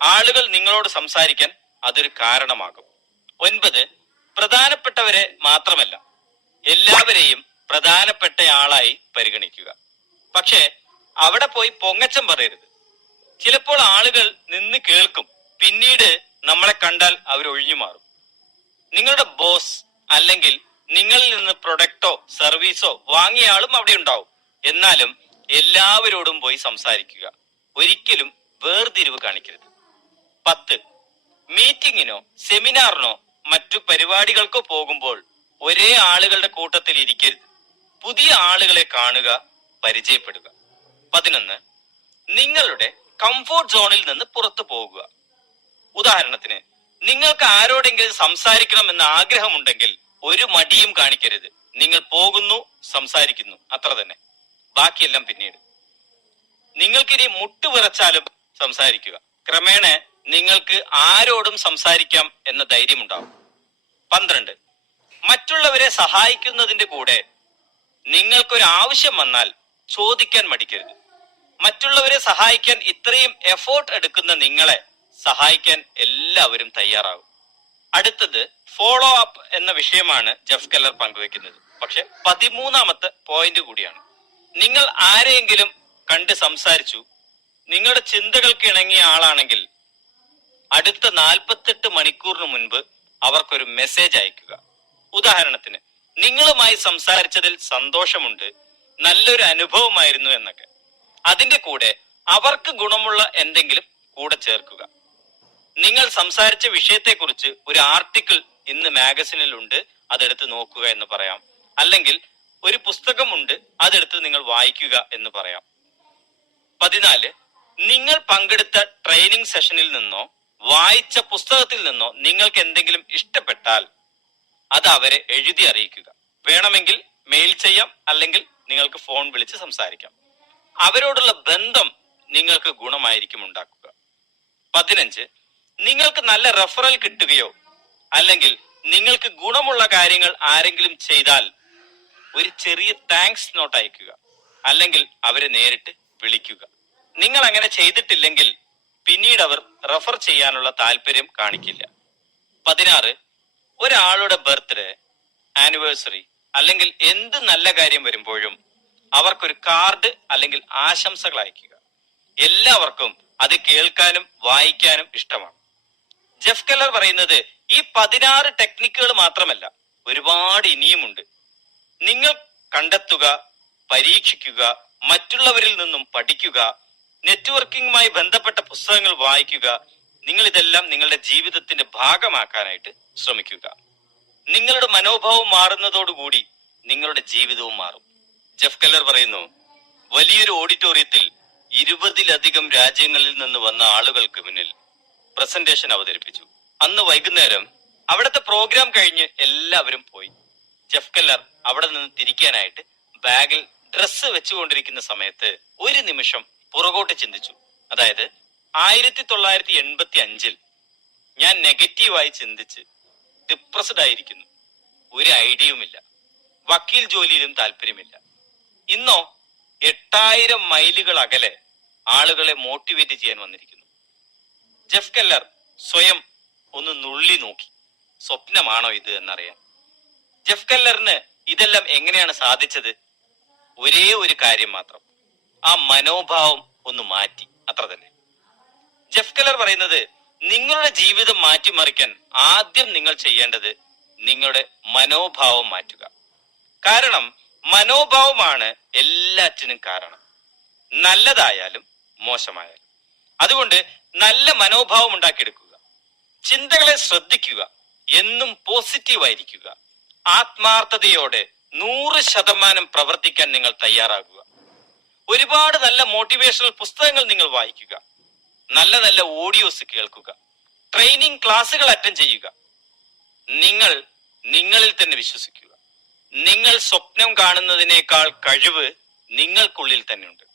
ആളുകൾ നിങ്ങളോട് സംസാരിക്കാൻ അതൊരു കാരണമാകും. 9, പ്രധാനപ്പെട്ടവരെ മാത്രമല്ല എല്ലാവരെയും പ്രധാനപ്പെട്ടയാളായി പരിഗണിക്കുക. പക്ഷേ അവിടെ പോയി പൊങ്ങച്ചം പറയരുത്. ചിലപ്പോൾ ആളുകൾ നിന്ന് കേൾക്കും, പിന്നീട് നമ്മളെ കണ്ടാൽ അവർ ഒഴിഞ്ഞു മാറും. നിങ്ങളുടെ ബോസ് അല്ലെങ്കിൽ നിങ്ങളിൽ നിന്ന് പ്രൊഡക്റ്റോ സർവീസോ വാങ്ങിയ ആളും അവിടെ ഉണ്ടാവും. എന്നാലും എല്ലാവരോടും പോയി സംസാരിക്കുക. ഒരിക്കലും വേർതിരിവ് കാണിക്കരുത്. 10, മീറ്റിങ്ങിനോ സെമിനാറിനോ മറ്റു പരിപാടികൾക്കോ പോകുമ്പോൾ ഒരേ ആളുകളുടെ കൂട്ടത്തിൽ ഇരിക്കരുത്. പുതിയ ആളുകളെ കാണുക, പരിചയപ്പെടുക. 11, നിങ്ങളുടെ കംഫോർട്ട് സോണിൽ നിന്ന് പുറത്തു പോകുക. ഉദാഹരണത്തിന്, നിങ്ങൾക്ക് ആരോടെങ്കിലും സംസാരിക്കണം എന്ന ആഗ്രഹമുണ്ടെങ്കിൽ ഒരു മടിയും കാണിക്കരുത്. നിങ്ങൾ പോകുന്നു, സംസാരിക്കുന്നു, അത്ര തന്നെ. ബാക്കിയെല്ലാം പിന്നീട്. നിങ്ങൾക്കിനി മുട്ടുവിറച്ചാലും സംസാരിക്കുക. ക്രമേണ നിങ്ങൾക്ക് ആരോടും സംസാരിക്കാം എന്ന ധൈര്യമുണ്ടാവും. 12, മറ്റുള്ളവരെ സഹായിക്കുന്നതിന്റെ കൂടെ നിങ്ങൾക്കൊരു ആവശ്യം വന്നാൽ ചോദിക്കാൻ മടിക്കരുത്. മറ്റുള്ളവരെ സഹായിക്കാൻ ഇത്രയും എഫോർട്ട് എടുക്കുന്ന നിങ്ങളെ സഹായിക്കാൻ എല്ലാവരും തയ്യാറാകും. അടുത്തത് ഫോളോ അപ്പ് എന്ന വിഷയമാണ് ജെഫ് കെല്ലർ പങ്കുവെക്കുന്നത്. പക്ഷെ 13ാമത്തെ പോയിന്റ് കൂടിയാണ്. നിങ്ങൾ ആരെയെങ്കിലും കണ്ട് സംസാരിച്ചു, നിങ്ങളുടെ ചിന്തകൾക്ക് ഇണങ്ങിയ ആളാണെങ്കിൽ അടുത്ത 48 മണിക്കൂറിന് മുൻപ് അവർക്കൊരു മെസ്സേജ് അയക്കുക. ഉദാഹരണത്തിന്, നിങ്ങളുമായി സംസാരിച്ചതിൽ സന്തോഷമുണ്ട്, നല്ലൊരു അനുഭവമായിരുന്നു എന്നൊക്കെ. അതിന്റെ കൂടെ അവർക്ക് ഗുണമുള്ള എന്തെങ്കിലും കൂടെ ചേർക്കുക. നിങ്ങൾ സംസാരിച്ച വിഷയത്തെക്കുറിച്ച് ഒരു ആർട്ടിക്കിൾ ഇന്ന് മാഗസിനിൽ ഉണ്ട്, അതെടുത്ത് നോക്കുക എന്ന് പറയാം. അല്ലെങ്കിൽ ഒരു പുസ്തകമുണ്ട്, അതെടുത്ത് നിങ്ങൾ വായിക്കുക എന്ന് പറയാം. 14, നിങ്ങൾ പങ്കെടുത്ത ട്രെയിനിങ് സെഷനിൽ നിന്നോ വായിച്ച പുസ്തകത്തിൽ നിന്നോ നിങ്ങൾക്ക് എന്തെങ്കിലും ഇഷ്ടപ്പെട്ടാൽ അത് അവരെ എഴുതി അറിയിക്കുക. വേണമെങ്കിൽ മെയിൽ ചെയ്യാം, അല്ലെങ്കിൽ നിങ്ങൾക്ക് ഫോൺ വിളിച്ച് സംസാരിക്കാം. അവരോടുള്ള ബന്ധം നിങ്ങൾക്ക് ഗുണമായിരിക്കും ഉണ്ടാക്കുക. 15, നിങ്ങൾക്ക് നല്ല റെഫറൽ കിട്ടുകയോ അല്ലെങ്കിൽ നിങ്ങൾക്ക് ഗുണമുള്ള കാര്യങ്ങൾ ആരെങ്കിലും ചെയ്താൽ ഒരു ചെറിയ താങ്ക്സ് നോട്ട് അയക്കുക, അല്ലെങ്കിൽ അവരെ നേരിട്ട് വിളിക്കുക. നിങ്ങൾ അങ്ങനെ ചെയ്തിട്ടില്ലെങ്കിൽ പിന്നീട് അവർ റെഫർ ചെയ്യാനുള്ള താല്പര്യം കാണിക്കില്ല. 16, ഒരാളുടെ ബർത്ത്ഡേ, ആനിവേഴ്സറി അല്ലെങ്കിൽ എന്ത് നല്ല കാര്യം വരുമ്പോഴും അവർക്കൊരു കാർഡ് അല്ലെങ്കിൽ ആശംസകൾ അയക്കുക. എല്ലാവർക്കും അത് കേൾക്കാനും വായിക്കാനും ഇഷ്ടമാണ്. ജെഫ് കെല്ലർ പറയുന്നത് ഈ 16 ടെക്നിക്കുകൾ മാത്രമല്ല, ഒരുപാട് ഇനിയുമുണ്ട്. നിങ്ങൾ കണ്ടെത്തുക, പരീക്ഷിക്കുക, മറ്റുള്ളവരിൽ നിന്നും പഠിക്കുക, നെറ്റ്വർക്കിംഗുമായി ബന്ധപ്പെട്ട പുസ്തകങ്ങൾ വായിക്കുക. നിങ്ങൾ ഇതെല്ലാം നിങ്ങളുടെ ജീവിതത്തിന്റെ ഭാഗമാക്കാനായിട്ട് ശ്രമിക്കുക. നിങ്ങളുടെ മനോഭാവം മാറുന്നതോടുകൂടി നിങ്ങളുടെ ജീവിതവും മാറും. ജെഫ് കെല്ലർ പറയുന്നു, വലിയൊരു ഓഡിറ്റോറിയത്തിൽ 20-ലധികം രാജ്യങ്ങളിൽ നിന്ന് വന്ന ആളുകൾക്ക് മുന്നിൽ പ്രസന്റേഷൻ അവതരിപ്പിച്ചു. അന്ന് വൈകുന്നേരം അവിടുത്തെ പ്രോഗ്രാം കഴിഞ്ഞ് എല്ലാവരും പോയി. ജെഫ് കെല്ലർ അവിടെ നിന്ന് തിരിക്കാനായിട്ട് ബാഗിൽ ഡ്രസ്സ് വെച്ചുകൊണ്ടിരിക്കുന്ന സമയത്ത് ഒരു നിമിഷം പുറകോട്ട് ചിന്തിച്ചു. അതായത് 1985-ൽ ഞാൻ നെഗറ്റീവായി ചിന്തിച്ച് ഡിപ്രസ്ഡ് ആയിരിക്കുന്നു, ഒരു ഐഡിയയുമില്ല, വക്കീൽ ജോലിയിലും താല്പര്യമില്ല. ഇന്നോ 8000 മൈലുകൾ അകലെ ആളുകളെ മോട്ടിവേറ്റ് ചെയ്യാൻ വന്നിരിക്കുന്നു. ജെഫ് കെല്ലർ സ്വയം ഒന്ന് നുള്ളി നോക്കി, സ്വപ്നമാണോ ഇത് എന്നറിയാൻ. ജെഫ് കെല്ലറിന് ഇതെല്ലാം എങ്ങനെയാണ് സാധിച്ചത്? ഒരേ ഒരു കാര്യം മാത്രം, ആ മനോഭാവം ഒന്ന് മാറ്റി, അത്ര തന്നെ. ജെഫ് കെല്ലർ പറയുന്നത്, നിങ്ങളുടെ ജീവിതം മാറ്റിമറിക്കാൻ ആദ്യം നിങ്ങൾ ചെയ്യേണ്ടത് നിങ്ങളുടെ മനോഭാവം മാറ്റുക. കാരണം മനോഭാവമാണ് എല്ലാറ്റിനും കാരണം, നല്ലതായാലും മോശമായാലും. അതുകൊണ്ട് നല്ല മനോഭാവം ഉണ്ടാക്കിയെടുക്കുക. ചിന്തകളെ ശ്രദ്ധിക്കുക, എന്നും പോസിറ്റീവായിരിക്കുക. ആത്മാർത്ഥതയോടെ 100% പ്രവർത്തിക്കാൻ നിങ്ങൾ തയ്യാറാകുക. ഒരുപാട് നല്ല മോട്ടിവേഷണൽ പുസ്തകങ്ങൾ നിങ്ങൾ വായിക്കുക, നല്ല നല്ല ഓഡിയോസ് കേൾക്കുക, ട്രെയിനിങ് ക്ലാസ്സുകൾ അറ്റൻഡ് ചെയ്യുക. നിങ്ങൾ നിങ്ങളിൽ തന്നെ വിശ്വസിക്കുക. നിങ്ങൾ സ്വപ്നം കാണുന്നതിനേക്കാൾ കഴിവ് നിങ്ങൾക്കുള്ളിൽ തന്നെയുണ്ട്.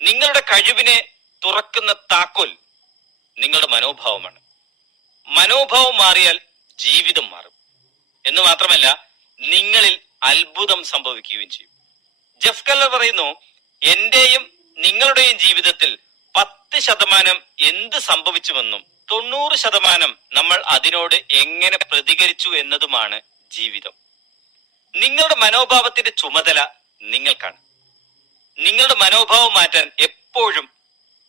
നിങ്ങളുടെ കഴിവിനെ തുറക്കുന്ന താക്കോൽ നിങ്ങളുടെ മനോഭാവമാണ്. മനോഭാവം മാറിയാൽ ജീവിതം മാറും എന്ന് മാത്രമല്ല, നിങ്ങളിൽ അത്ഭുതം സംഭവിക്കുകയും ചെയ്യും. ജെഫ് കെല്ലർ പറയുന്നു, എന്റെയും നിങ്ങളുടെയും ജീവിതത്തിൽ 10% എന്ത് സംഭവിച്ചുവെന്നും 90% നമ്മൾ അതിനോട് എങ്ങനെ പ്രതികരിച്ചു എന്നതുമാണ് ജീവിതം. നിങ്ങളുടെ മനോഭാവത്തിന്റെ ചുമതല നിങ്ങൾക്കാണ്. നിങ്ങളുടെ മനോഭാവം മാറ്റാൻ എപ്പോഴും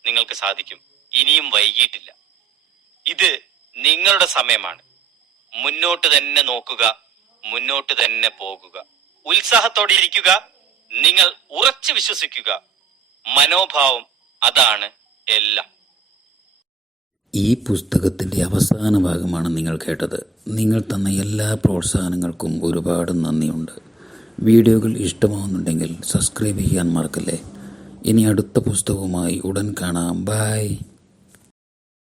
നിങ്ങൾക്ക് സാധിക്കും. ഇനിയും വൈകിട്ടില്ല. ഇത് നിങ്ങളുടെ സമയമാണ്. മുന്നോട്ട് തന്നെ നോക്കുക, മുന്നോട്ട് തന്നെ പോകുക, ഉത്സാഹത്തോടെ ഇരിക്കുക. നിങ്ങൾ ഉറച്ചു വിശ്വസിക്കുക. മനോഭാവം അതാണ് എല്ലാം. ഈ പുസ്തകത്തിൻ്റെ അവസാന ഭാഗമാണ് നിങ്ങൾ കേട്ടത്. നിങ്ങൾ തന്ന എല്ലാ പ്രോത്സാഹനങ്ങൾക്കും ഒരുപാട് നന്ദിയുണ്ട്. വീഡിയോകൾ ഇഷ്ടമാവുന്നുണ്ടെങ്കിൽ സബ്സ്ക്രൈബ് ചെയ്യാൻ മറക്കല്ലേ. ഇനി അടുത്ത പുസ്തകവുമായി ഉടൻ കാണാം. ബൈ.